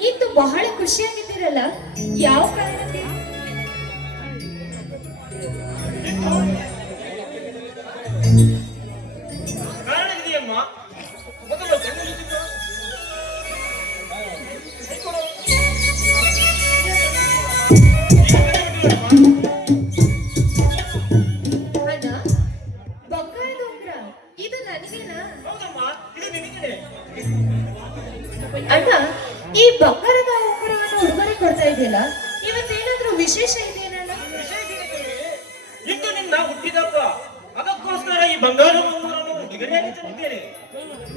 ಇಂದು ಬಹಳ ಖುಷಿಯಾಗಿದ್ದೀರಲ್ಲ, ಯಾವ ಕಾರಣಕ್ಕೆ? ಕಾರಣ ಇದೆಯಮ್ಮ. ಮೊದಲು ಕಣ್ಣು ಮುಚ್ಚಿಕೊ. ಕೈ ಕೊಡು. ಅಣ್ಣ, ಬಂಗಾರದ ಉಂಗ್ರ ಇದು ನನಗೇನಾ? ಹೌದಮ್ಮ, ಇದು ನಿನಗೆ. ಅಣ್ಣ, ಈ ಬಂಗಾರದ ಉಂಗುರವನ್ನು ಉಡುಗೊರೆ ಕೊಡ್ತಾ ಇದೆಯಲ್ಲ, ಇವತ್ತೇನಾದ್ರೂ ವಿಶೇಷ ಇದೆಯೇನಣ್ಣ? ಇಂದು ನಿನ್ನ ಹುಟ್ಟಿದಬ್ಬ, ಅದಕ್ಕೋಸ್ಕರ ಈ ಬಂಗಾರ ಉಂಗುರವನ್ನು ಉಡುಗೊರೆಯಾಗಿ ತಂದಿದ್ದೇನೆ.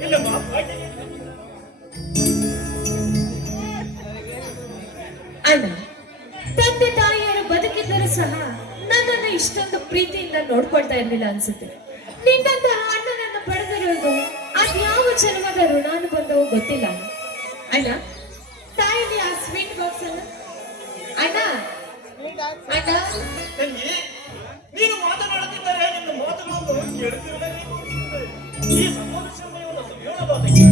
ಇಲ್ಲಮ್ಮ, ಅಣ್ಣ, ತಂದೆ ತಾಯಿಯರು ಬದುಕಿದ್ದರೂ ಸಹ ನನ್ನನ್ನು ಇಷ್ಟೊಂದು ಪ್ರೀತಿಯಿಂದ ನೋಡ್ಕೊಳ್ತಾ ಇರ್ಲಿಲ್ಲ ಅನ್ಸುತ್ತೆ. ನಿನ್ನಂತಹ ಅಣ್ಣನನ್ನು ಪಡೆದಿರೋದು ಅದ್ಯಾವ ಜನ್ಮದ ಋಣಾನುಬಂಧವೋ ಗೊತ್ತಿಲ್ಲ ಅಣ್ಣ. ತಾಯಿಲಿ ಆ ಸ್ವೀಟ್ ಬಾಕ್ಸ್ ಅಲ್ಲ ಅಣ್ಣ. ಅಣ್ಣ, ತಂಗಿ, ನೀನು ಮಾತನಾಡುತ್ತಿದ್ದರೆ ನಿನ್ನ ಮಾತುಗಳನ್ನು ಕೇಳುತ್ತಿರಲಿಲ್ಲ. ಈ ಸಮಾನ ಸಮಯವನ್ನು ಸವಿಯೋಣವಾದಕ್ಕೆ.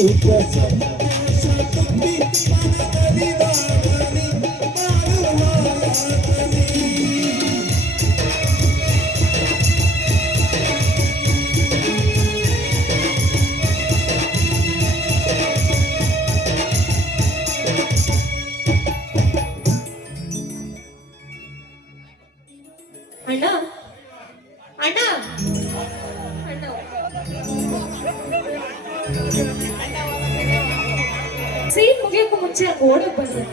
ಸುಖ ಸಂತೋಷ ತುಂಬಿ ಮನದಲ್ಲಿ ಬಾಳಲಿ ಮಾಡುವ ಯಾತನೆ. ಅಣ್ಣ ಅಣ್ಣ ಅಣ್ಣ ಸೀನ್ ಮುಗಿಯೋಕ್ಕೂ ಮುಂಚೆ ಓಡಕ್ ಬಂದ್ರೆ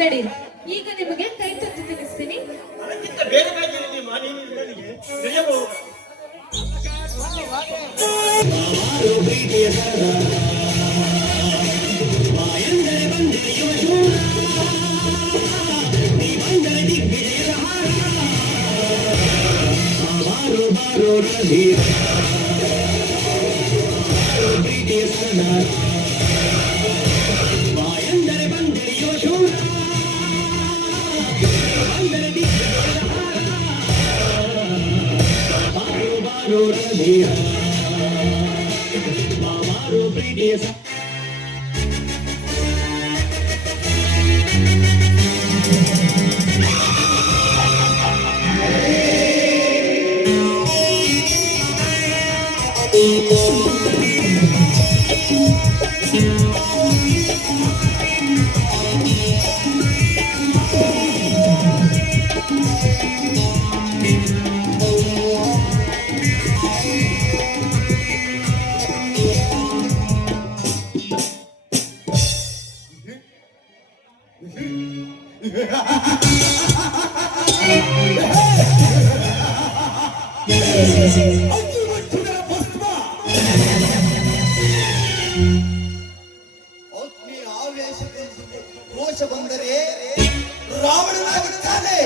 ನಡೀರಿ. ಈಗ ನಿಮಗೆ ಕೈ ತುತ್ತು ತಿನ್ನಿಸ್ತೀನಿ. ಅದಕ್ಕಿಂತ ಬೇರೆ ಬಾಗಿ ನಿಮ್ಮ ನೀನು ನನಗೆ ತಿಳಿಯಬಹುದು. ಅಗ್ನಿ ಆವೇಶದಿಂದ ರೋಷ ಬಂದರೆ ರಾವಣನಾಗುತ್ತಾನೆ.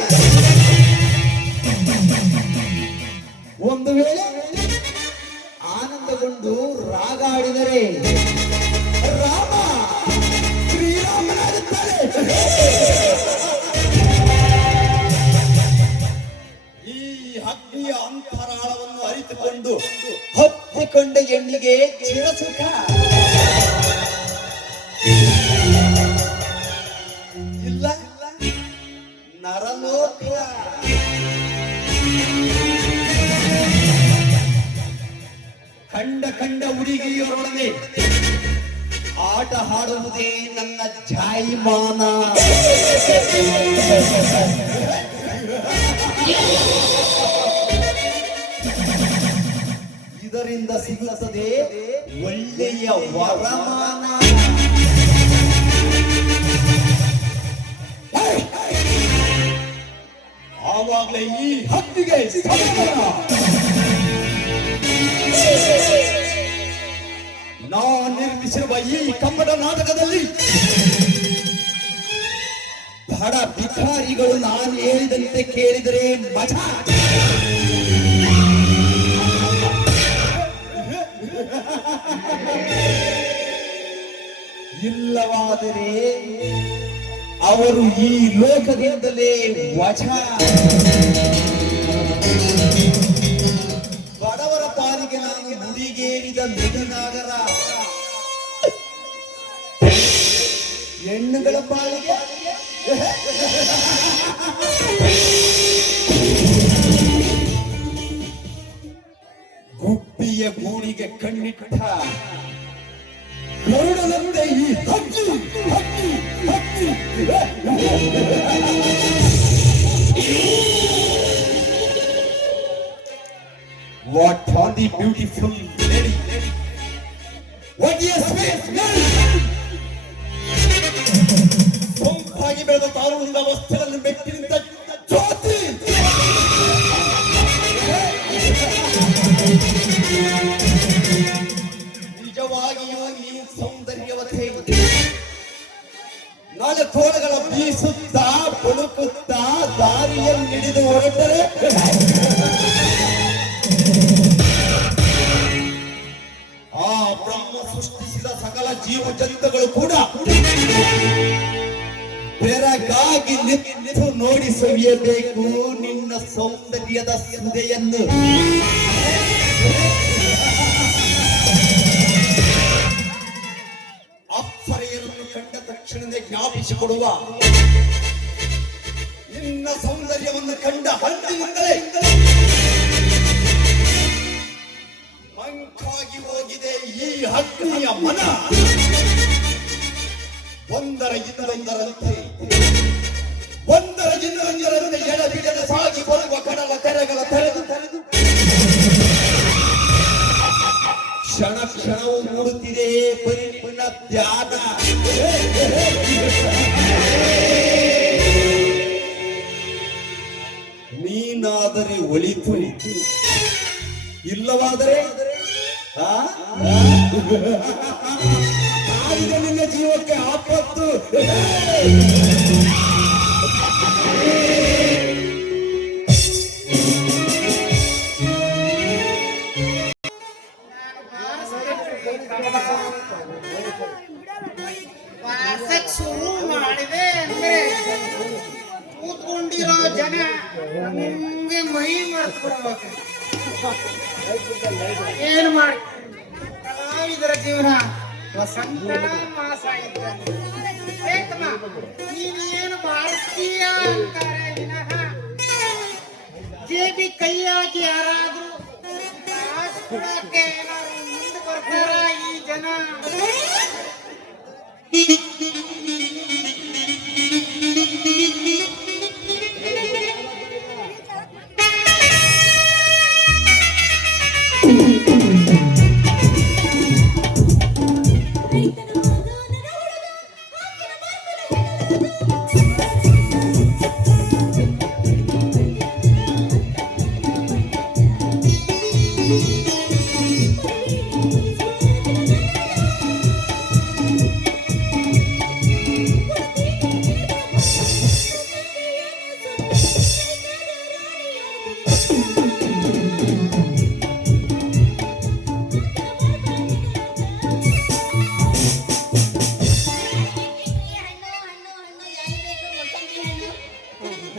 ಒಂದು ವೇಳೆ ಆನಂದಗೊಂಡು ರಾಗ ಆಡಿದರೆ ರಾಮ ಶ್ರೀರಾಮನಾಗುತ್ತಾನೆ. ಈ ಅಗ್ನಿಯ ಅಂತರಾಳವನ್ನು ಅರಿತುಕೊಂಡು ಹತ್ತಿಕೊಂಡ ಹೆಣ್ಣಿಗೆ ಚಿರಸುಖ. ಇಲ್ಲ ನರಲೋಕ. ಕಂಡ ಹುಡುಗಿಯರೊಡನೆ ಆಟ ಆಡುವುದೇ ನನ್ನ ಜಾಯಿಮಾನ. ಇದರಿಂದ ಸಿಗುತ್ತದೆ ಒಳ್ಳೆಯ ವರಮಾನ. ಆವಾಗಲೇ ಈ ಹಕ್ಕಿಗೆ ಸಮಾಧಾನ. ನಾನು ನಿರ್ಮಿಸಿರುವ ಈ ಕಮ್ಮಡ ನಾಟಕದಲ್ಲಿ ಬಡ ಭಿಕಾರಿಗಳು ನಾನು ಹೇಳಿದಂತೆ ಕೇಳಿದರೆ ಮಜಾ. ಇಲ್ಲವಾದರೆ ಅವರು ಈ ಲೋಕದಿಂದಲೇ ವಜಾ. ಬಡವರ ಪಾಲಿಗೆ ನಾನು ಮುಡಿಗೇರಿದ ಮಿಡಿನಾಗರ, ಹೆಣ್ಣುಗಳ ಪಾಲಿಗೆ ಗುಬ್ಬಿಯ ಗೂಡಿಗೆ ಕಣ್ಣಿಟ್ಟ ಗರುಡನಂತೆ ಈ ಹಕ್ಕಿ ಹಕ್ಕಿ ಹಕ್ಕಿ. What are the beautiful lady? What is sweet lady? ಸೊಂಪಾಗಿ ಬೆಳೆದ ತಾರುಣ್ಯ ವಸ್ತ್ರವನ್ನು ಮೆಟ್ಟಿನಿಂದ ಜ್ಯೋತಿ. ನಿಜವಾಗಿಯೂ ನೀವು ಸೌಂದರ್ಯವತೆ. ನಾಳೆ ತೋಳಗಳ ಬೀಸುತ್ತಾ ಬಳುಕುತ್ತಾ ದಾರಿಯಲ್ಲಿ ಹಿಡಿದು ಹೊರಟರೆ ಆ ಬ್ರಹ್ಮ ಸೃಷ್ಟಿಸಿದ ಸಕಲ ಜೀವ ಜಂತುಗಳು ಕೂಡ ಬೆರಗಾಗಿ ನಿಂತು ನೋಡಿ ಸವಿಯಬೇಕು ನಿನ್ನ ಸೌಂದರ್ಯದ ಸುದೆಯನ್ನು. ಮಾಡಿಕೊಡುವ ನಿನ್ನ ಸೌಂದರ್ಯವನ್ನು ಕಂಡ ಹಂದಿನಿಂದಲೇ ಮಂಕಾಗಿ ಹೋಗಿದೆ ಈ ಹಕ್ಕಿಯ ಮನ. ಒಂದರ ಇನ್ನೊಂದರಂತೆ ಎಡಬಿಡದೆ ಸಾಗಿ ಬರುವ ಕಡಲ ತೆರೆಗಳ ತೆರೆದು ಕ್ಷಣ ಕ್ಷಣವು ಮೂಡುತ್ತಿದೆ ಪರಿಪೂರ್ಣ ಧ್ಯಾನ. ನೀನಾದರೆ ಒಳಿತು, ಇಲ್ಲವಾದರೆ ನಿನ್ನ ಜೀವಕ್ಕೆ ಆಪತ್ತು. ವಾಸಕ್ ಶುರು ಮಾಡಿದೆ ಅಂದ್ರೆ ಕೂತ್ಕೊಂಡಿರೋ ಜನ ನಿಮ್ಗೆ ಮೈ ಮರ್ತು ಬಿಡ್ಬೇಕು. ಏನು ಮಾಡಿ ಕಲಾವಿದರ ಜೀವನ ವಸಂತ ಮಾಸ ಇದ್ದಂತೆ. ನೀನೇನು ಮಾಡ್ತೀಯ ಅಂತಾರೆ ವಿನಃ ಜೇಬಿ ಕೈ ಹಾಕಿ ಯಾರಾದ್ರೂ ಕಾಸು ಕೊಡಕ್ಕೆ ಏನಾದ್ರು ಮುಂದೆ ಬರ್ತಾರ ಈ ಜನ?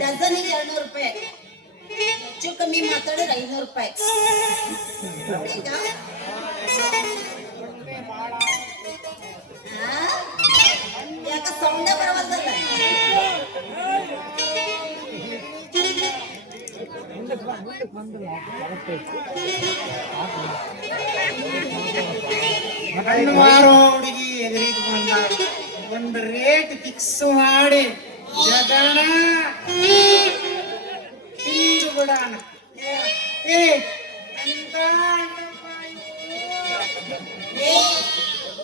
ಡಜನಿಗೆ 200 ರೂಪಾಯಿ, ಹೆಚ್ಚು ಕಮ್ಮಿ ಮಾತಾಡಿದ್ರೆ 500 ರೂಪಾಯಿ. ಯಾಕ ಸೌಂಡ ಬರವಲ್ದಲ್ಲ? ಹುಡುಗಿ ಎದುರಿಗೆ ಬಂದ ಒಂದು ರೇಟ್ ಫಿಕ್ಸ್ ಮಾಡಿ ಜಗಣ ತಿಂದು ಬಿಡೋಣ.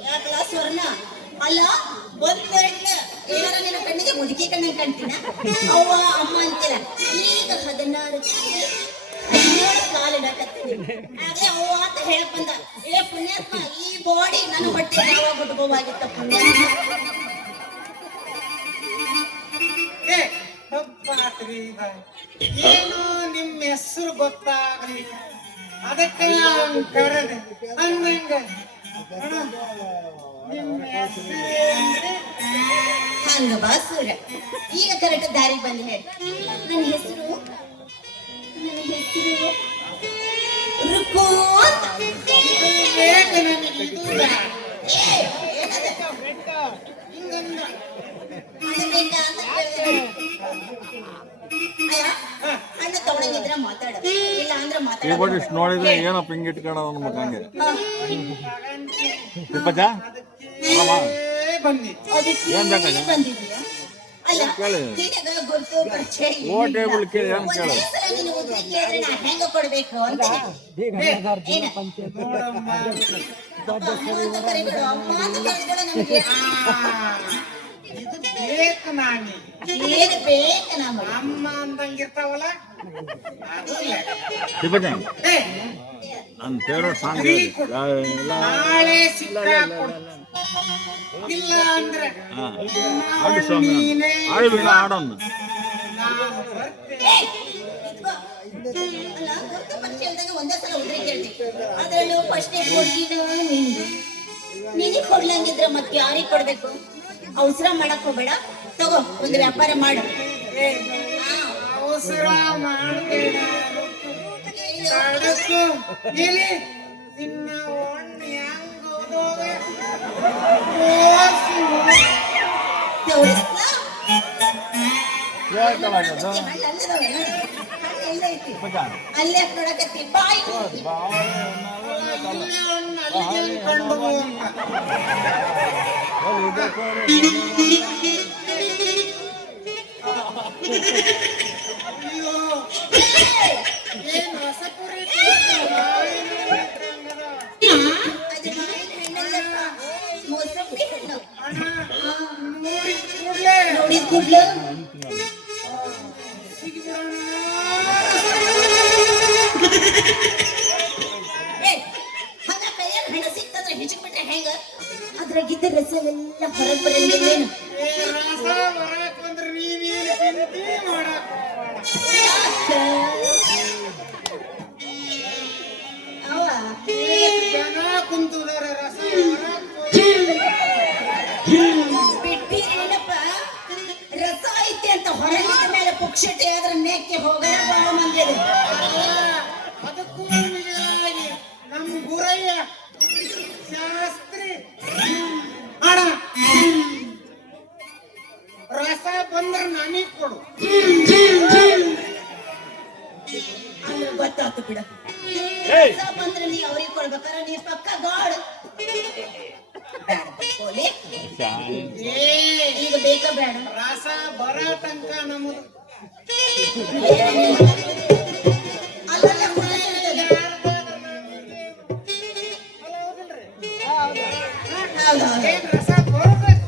ಯಾಕಲ್ಲ ಸ್ವರ್ಣ ಅಲ್ಲ ಬಂದ್ ಏನಾರ ನಿನ್ನ ಕಣ್ಣಿಗೆ ಮುದುಕಿ ಕಣ್ಣಿಗೆ ಕಾಣ್ತೀನ? ಅವ್ವ ಅಮ್ಮ ಅಂತೀರ. ಈಗ 16 ಕಾಲಿಡಕತ್ತೀನಿ. ಹಾಗೆ ಅವ್ವ ಅಂತ ಹೇಳಕ್ ಬಂದ. ಏ ಪುಣ್ಯಾತ್ಮ, ಈ ಬಾಡಿ ನನ್ನ ಹೊಟ್ಟೆ ಯಾವಾಗ ಹುಟ್ಕೋವಾಗಿತ್ತ ಪುಣ್ಯಾತ್ಮ? ತಪ್ಪಾತ್ರಿ. ಏನು ನಿಮ್ಮ ಹೆಸರು ಗೊತ್ತಾಗ್ಲಿ ಅದಕ್ಕೆ ಕರೆದೆ ಅಂದಂಗ ನಿಮ್ಮ ಹೆಸರು ಹಂಗ ಬಾಸೂರ ಈಗ ಕರೆಕ್ಟ್ ದಾರಿ ಬಂದು ಹೇಳಿ. ನನ್ನ ಹೆಸರು ರುಕು ಅಂತ. ಬೇಕು ನನಗೆ ಇದು ಹಣ್ಣು ತಗೊಳಂಗಿದ್ರ ಮಾತಾಡ, ಇಲ್ಲ ಅಂದ್ರೆ ಮಾತಾಡ. ನೋಡಿದ್ರೆ ಏನಪ್ಪ ಹಿಂಗೆ ಇಟ್ಕೊಳ್ಳೋದು ಅನ್ಬೇಕು ಹಂಗೆ. ಏನ್ ಬೇಕಾದ್ರೆ ಬಂದಿದ್ದೀರಾ? ಅಲ್ಲ ನಿನಗ ಗುರ್ತು ಪರಿಚಯ ನೀನು ಉದ್ರಿ ಕೇಳಿದ್ರೆ ನಾ ಹೆಂಗ ಕೊಡ್ಬೇಕು ಅಂತ. ಅಮ್ಮ ಅಂತ ಕರಿಬೇಡ, ಅಮ್ಮ ಅಂತ ಕರಿಬೇಡ ನಮ್ಗೆ. ಇದು ಬೇಕು ನಾನಿ. ಏನು ಬೇಕು ನಮಗೆ? ಅಮ್ಮ ಅಂದಂಗಿರ್ತಾವಲ್ಲ ಅದು ನನ್ನ ಫೇವ್ರೇಟ್ ಸಾಂಗ್ ನಾಳೆ ಸಿಕ್ಕ ಇಲ್ಲ ಅಂದ್ರೆ ಆಡೋಣ. ಒಂದೇ ಸಲ ಉದ್ರಿ ಕೇಳ್ತಿ, ಅದ್ರಲ್ಲೂ ಫಸ್ಟ್ ಕೊಡ್ಗಿದ್ದು ನಿಂದು. ನಿನಗ್ ಕೊಡ್ಲಂಗಿದ್ರ ಮತ್ತೆ ಯಾರಿಗ್ ಕೊಡ್ಬೇಕು? ಅವಸರ ಮಾಡಕ್ ಹೋಗ್ಬೇಡ, ತಗೋ ಒಂದು ವ್ಯಾಪಾರ ಮಾಡು. ಅವಸರ ಮಾಡಬೇಡ. ನಿನ್ನ ಒಣ್ಣೆ ಹೆಂಗ್ ತೋರಿಸ್ಲಾ? ಅಲ್ಲೇ ನೋಡಕತ್ತಿ ಬಾಯಿ ಇಲ್ಲೇ ಹಣ್ಣು ಅಲ್ಲಿಗೆ ಹೆಂಗ್ ಕಂಡು ಅಯ್ಯೋ ಏನ್ ರಸಪುರಿ ಅದು ಮಾವಿನ ಹಣ್ಣಲ್ಲಪ್ಪ, ಮೋಸಂಬಿ ಹಣ್ಣು. ನೋಡಿದ ಕೂಡ್ಲೆ ನೋಡಿದ್ ಕೂಡ್ಲು ಏ, ಹಂಗ ಕೈಯಾಗ ಹಣ್ಣು ಸಿಕ್ತಂದ್ರೆ ಹಿಚ್ಬಿಟ್ರೆ ಹೆಂಗ? ಅದ್ರಾಗಿದ್ದ ರಸ ಎಲ್ಲ ಹೊರಗೆ ಬರಂಗಿಲ್ಲೇನು? ರಸ ಬರಕ್ ಬಂದ್ರೆ ನೀನೇನು ತಿಂತಿ ಮಾಡಕ್ ಅವ ಜನ ಕುಂತುದಾರ ರಸ ಬಿಟ್ಟಿರೇನಪ್ಪ, ರಸ ಐತಿ ಅಂತ ಹೊರಗಿದ ಮೇಲೆ ಪುಕ್ಷಟೆ ಆದ್ರ ಮೇಕ್ಕೆ ಹೋಗೋಣ ಬಹಳ ಮಂದಿ ಅದು. ಅದಕ್ಕೂ ಮಿಗಿಲಾಗಿ ನಮ್ಮ ಗುರಯ್ಯ ಶಾಸ್ತ್ರಿ ಅಣ್ಣ ರಸ ಬಂದ್ರೆ ನನಗ್ ಕೊಡು. ಅಂದ್ರೆ ಗೊತ್ತಾತು ಬಿಡ, ರಸ ಬಂದ್ರೆ ನೀ ಅವ್ರಿಗೆ ಕೊಡ್ಬೇಕಾರ, ನೀ ಪಕ್ಕ ಗಾಡ್ ಕೋಲಿ. ಈಗ ಬೇಕಾ ಬೇಡ? ರಸ ಬರ ತನಕ ನಮ್ಮದು ಅಲ್ಲೆಲ್ಲ ಕುಡಿದಿರ್ತದೆ. ಹೌದು. ಏನ್ ರಸ ಬರ್ಬೇಕು.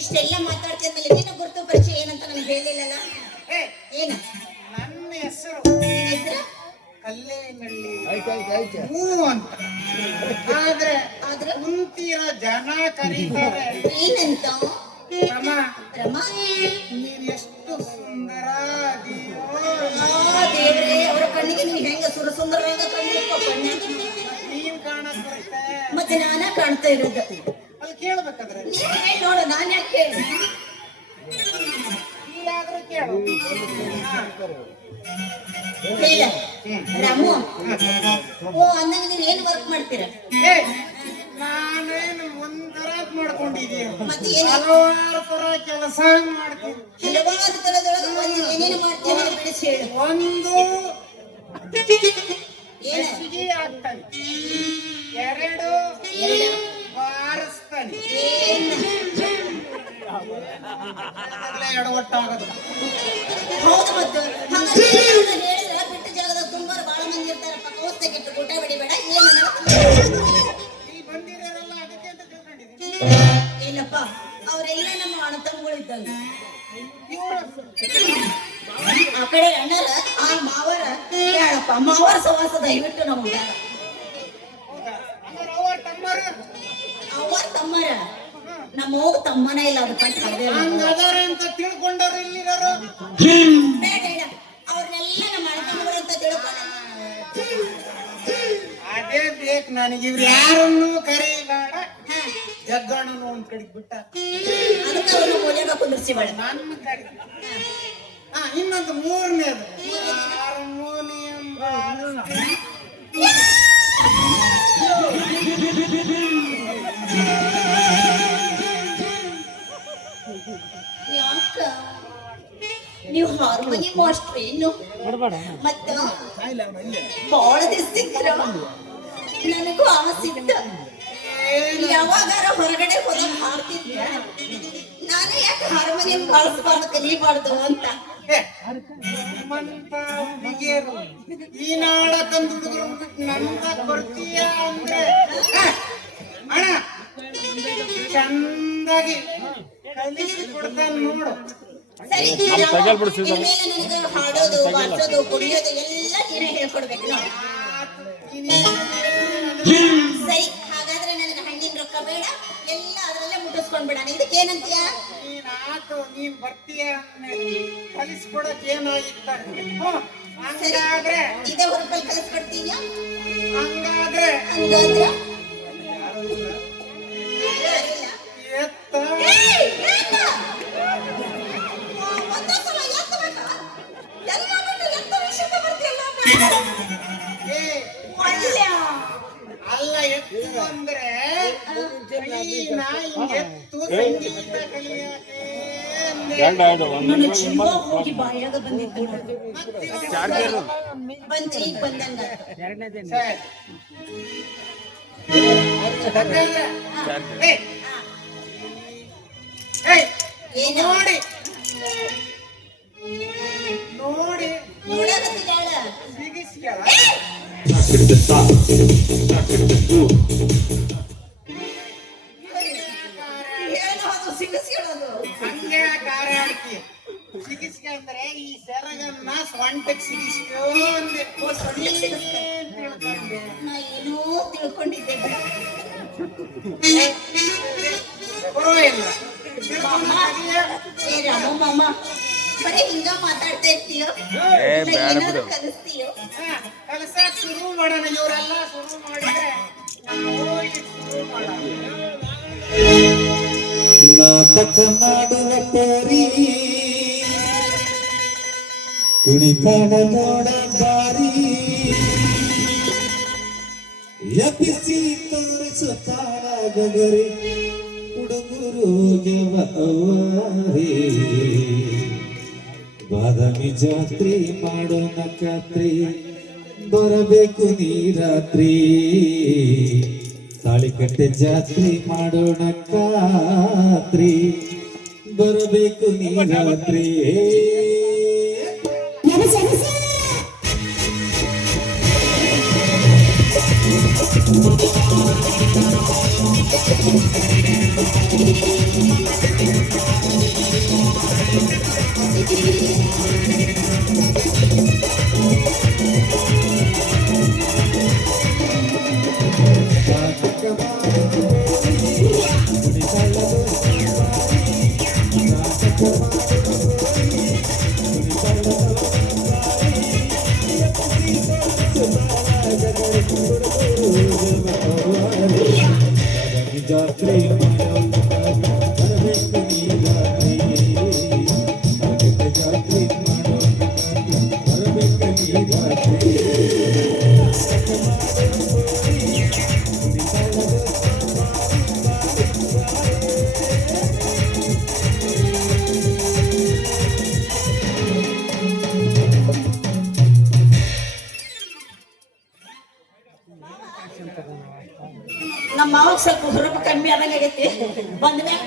ಇಷ್ಟೆಲ್ಲ ಮಾತಾಡ್ತಿದ್ಮೇಲೆ ನಿನ್ನ ಗುರುತು ಪರಿಚಯ ಏನಂತ ನನಗೆ ಹೇಳಿಲ್ಲಲ್ಲ. ಏ, ಏನ ನನ್ನ ಹೆಸರು ನಿನ್ ಹೆಸ್ರು? ಕಲ್ಲೇನಳ್ಳಿ ಹೂ ಅಂತ. ಆದ್ರೆ ಆದ್ರೆ ಕುಂತಿರೋ ಜನ ಕರೀತಾರೆ ಏನಂತ? ರಮ, ರಮಾ. ನೀನ್ ಎಷ್ಟು ಸುಂದರ ಅದೀಯೋ. ಆ ದೇವ್ರೇ, ಅವರ ಕಣ್ಣಿಗೆ ನೀನ್ ಹೆಂಗ ಸುರಸುಂದರವಾಗ ಕಂಡಿಪ್ಪ ಕಣ್ಣ. ನೀನ್ ಕಾಣಕ್ ಬರುತ್ತೆ. ಮತ್ತೆ ನಾನ ಕಾಣ್ತಾ ಇರೋದು. ಅಲ್ಲಿ ಕೇಳ್ಬೇಕಾದ್ರೆ ನೀನ್ ಹೇಳಿ ನೋಡು, ನಾನ್ ಯಾಕೆ ಹೇಳಿ? ಇಲ್ಲಾದ್ರೂ ಕೇಳು. ಹೇಳ ರಾಮು. ಓ, ಅಂದಂಗ ನೀವ್ ಏನ್ ವರ್ಕ್ ಮಾಡ್ತೀರ? ಏ, ನಾನೇನು ಒಂಥರ ಮಾಡ್ಕೊಂಡಿದೀಯ. ಮತ್ತೆ ಏನು? ಹಲವಾರು ತರ ಕೆಲಸ ಮಾಡ್ತೀನಿ. ಹಲವಾರು ತರದೊಳಗೆ ಒಂದು ಏನೇನು ಮಾಡ್ತೀವಿ ಅಂತ ಬಿಡಿಸಿ ಹೇಳು. ಒಂದು ಏನ? ಹೆಚ್ಚಿಗೆ ಆಗ್ತಾನೆ, ಎರಡು ಬಾರಿಸ್ತಾನೆ, ಎಡವಟ್ಟಾಗದು. ಹೌದು. ಮತ್ತು ಹಂಗಾದ್ರೆ ಹೇಳಿದ್ರೆ ಬಿಟ್ಟ ಜಾಗದಾಗ ತುಂಬಾ ಬಹಳ ಮಂದಿ ಇರ್ತಾರಪ್ಪ. ಕೌಸ್ತ ಕೆಟ್ಟು ಊಟ ಬಿಡಿಬೇಡ. ಏನ ಇಲ್ಲಿ ಬಂದಿರೋರೆಲ್ಲ ಅದಕ್ಕೆ ಅಂತ ತಿಳ್ಕೊಂಡಿದ್ದೀನಿ. ಇಲ್ಲಪ್ಪ, ಅವರೆಲ್ಲ ನಮ್ಮ ಅಣ್ಣ ತಮ್ಮಗಳು ಇದ್ದಂಗೆ. ಆ ಕಡೆ ಅಣ್ಣರ, ಆ ಮಾವರ ಹೇಳಪ್ಪ. ಮಾವರ ಸವಾಸ ದಯವಿಟ್ಟು ನಮಗೆ ಬೇಡ. ಹೌದಾ? ಹಂಗಾರೆ ಅವ್ರ ತಮ್ಮರು ಅವರ ತಮ್ಮರ ನಮ್ಮ ಹೋಗ ತಮ್ಮನ ಇಲ್ಲ, ಅದಕ್ಕಂತ ಕರೆದೇ ಹಂಗದಾರ ಅಂತ ತಿಳ್ಕೊಂಡವ್ರು ಇಲ್ಲಿರೋರು. ಬೇಡ ಇಲ್ಲ, ಅವ್ರನ್ನೆಲ್ಲ ನಮ್ಮ ಅಣ್ಣ ತಮ್ಮಗಳು ಅಂತ ತಿಳ್ಕೊಂಡ. ಅದೇ ಬೇಕು ನನಗೆ. ಇವ್ರು ಯಾರನ್ನು ಕರೀಬೇಡ. ಜಗ್ಗಣ್ಣನು ಒಂದ್ ಕಡೆಗೆ ಬಿಟ್ಟ ಅದಕ್ಕೆ ಅವ್ರನ್ನ ಓದ್ಯಾಗ ಕುಂದಿರ್ಸಿ ಬೇಡ. ನನ್ನ ಕಡೆ. ಇನ್ನೊಂದು ಮೂರನೇದು ಹಾರ್ಮೋನಿಯಂ ಬಾರಿಸ್ತೀನಿ. ಯಾಕ ನೀವು ಹಾರ್ಮೋನಿಯಂ ಮಾಸ್ಟರ್ ಏನು? ಮತ್ತ ಬಾಳ ದಿವ್ಸಿಕ್ರ ನನಗೂ ಆಸೆ ಇತ್ತು. ಯಾವಾಗಾರ ಹೊರಗಡೆ ಹೋದಾಗ ಹಾಡ್ತಿದ್ರ. ನಾನೇ ಯಾಕೆ ಹಾರ್ಮೋನಿಯಂ ಬಾಳಿಸ್ಬಾರ್ದು, ಕಲಿಬಾರ್ದು ಅಂತ. ನಿಮ್ಮಂತ ಹುಡುಗಿಯರು ಈ ನಾಡ ತಂದು ಹುಡುಗರು ಬಿಟ್ಟು ನನ್ನ ಬರ್ತೀಯ ಅಂದ್ರೆ ಅಣ್ಣ ಚಂದಾಗಿ ಕಲಿಸಿ ಕೊಡ್ತಾನೆ ನೋಡು. ಸರಿ, ಇನ್ಮೇಲೆ ನನಗೆ ಹಾಡೋದು, ಬಾರ್ಸೋದು, ಕುಡಿಯೋದು ಎಲ್ಲ ನೀನೇ ಹೇಳ್ಕೊಡ್ಬೇಕು ನೋಡಿ. ಸರಿ, ಹಾಗಾದ್ರೆ ನನಗೆ ಹಣ್ಣಿನ ರೊಕ್ಕ ಬೇಡ, ಎಲ್ಲ ಅದರಲ್ಲೇ ಮುಟ್ಟಿಸ್ಕೊಂಡ್ಬಿಡ. ಇದಕ್ಕೇನಂತೀಯ? ನೀನ್ ಆತು, ನೀನ್ ಬರ್ತೀಯ ಕಲಿಸ್ಕೊಡಕ್ ಏನಾಗಿತ್ತ. ಹಂಗಾದ್ರೆ ಇದೇ ಹೊರಪಲ್ಲಿ ಕಲಿಸ್ಕೊಡ್ತೀಯ? ಹಂಗಾದ್ರೆ ಹಂಗಾದ್ರೆ ಎತ್ತ ಏಯ್, ಬೇಡ. ಒಂದೇ ಸಲ ಎತ್ತಬೇಕಾ? ಎಲ್ಲ ಬಿಟ್ಟು ಎತ್ತ ವಿಷಯಕ್ಕೆ ಬರ್ತೀಯಲ್ಲ? ಬೇಡ. ಏ ಒಳ್ಳೆ ಅಲ್ಲ ಎತ್ತು ಅಂದ್ರೆ ಕೈನ ಹಿಂಗೆತ್ತು ಸಂಗೀತ ಕಲಿಯಕ್ಕೆ ಅಂದೆ. ನನ್ನ ಜೀವ ಹೋಗಿ ಬಾಯಾಗ ಬಂದಿತ್ತು ನೋಡು. ಬಂತು ಈಗ ಬಂದಂಗ ಸರ್. ಏಯ್, ಏಯ್, ಏನು? ನೋಡಿ ನೋಡಿ ನೋಡಕತ್ತಿದ್ದಾಳ ಸಿಗಿಸ್ಕ್ಯಾಳ. ಏನು ಅದು ಸಿಗಿಸ್ಕೊಳ್ಳೋದು? ಹಂಗೆ ಕಾರ್ಯ ಆಡ್ತಿ ಸಿಗಿಸ್ಕೆ ಅಂದ್ರೆ ಈ ಸೆರಗನ್ನ ಸ್ವಂಟಕ್ಕೆ ಸಿಗಿಸ್ಕೋ ಅಂದೆ. ನೀನ್ ತಿಳ್ಕೊಂಡೆ. ನಾ ಏನೋ ತಿಳ್ಕೊಂಡಿದ್ದೆ ಬಿಡು. ಪರವಾಗಿಲ್ಲ. ಮಾಮ, ಏ ರಾಮ ಮಾಮ, ಬರೀ ಹಿಂಗ ಮಾತಾಡ್ತಾ ಇರ್ತೀಯೋ ಇಲ್ಲ ಏನಾದ್ರು ಕಲಿಸ್ತೀಯೋ? ಕಲಸಕ್ ಶುರು ಮಾಡೋಣ. ಇವರೆಲ್ಲ ಶುರು ಮಾಡಿದ್ರೆ ನಾವು ಹೋಗಿ ಶುರು ಮಾಡೋಣ. ನಾಟಕ ಮಾಡುವ ಪರಿ ಕುಣಿತಾಳ ನೋಡ ಬಾರಿ ಎಬ್ಬಿಸಿ ತೋರಿಸುತ್ತಾಳ ಗಗರಿ ಹುಡುಗರು ಗೆವರಿ ಬಾದಾಮಿ ಜಾತ್ರೆ ಮಾಡೋಣ ಖಾತ್ರಿ ಬರಬೇಕು ನೀ ರಾತ್ರಿ ತಾಳಿಕಟ್ಟೆ ಜಾತ್ರೆ ಮಾಡೋಣ ಖಾತ್ರಿ ಬರಬೇಕು ನೀ ರಾತ್ರಿ ಜಾತ್ರೆ ಬರಬೇಕು ನೀ ರಾತ್ರಿ ಜಾತ್ರೆ ಬರಬೇಕು ನೀ ರಾತ್ರಿ ನಮ್ಮ ಮಾವಾಗ ಸ್ವಲ್ಪ ಹುರುಪು ಕಮ್ಮಿ ಆದಂಗ ಆಗೈತಿ ಬಂದ್ಮ್ಯಾಗ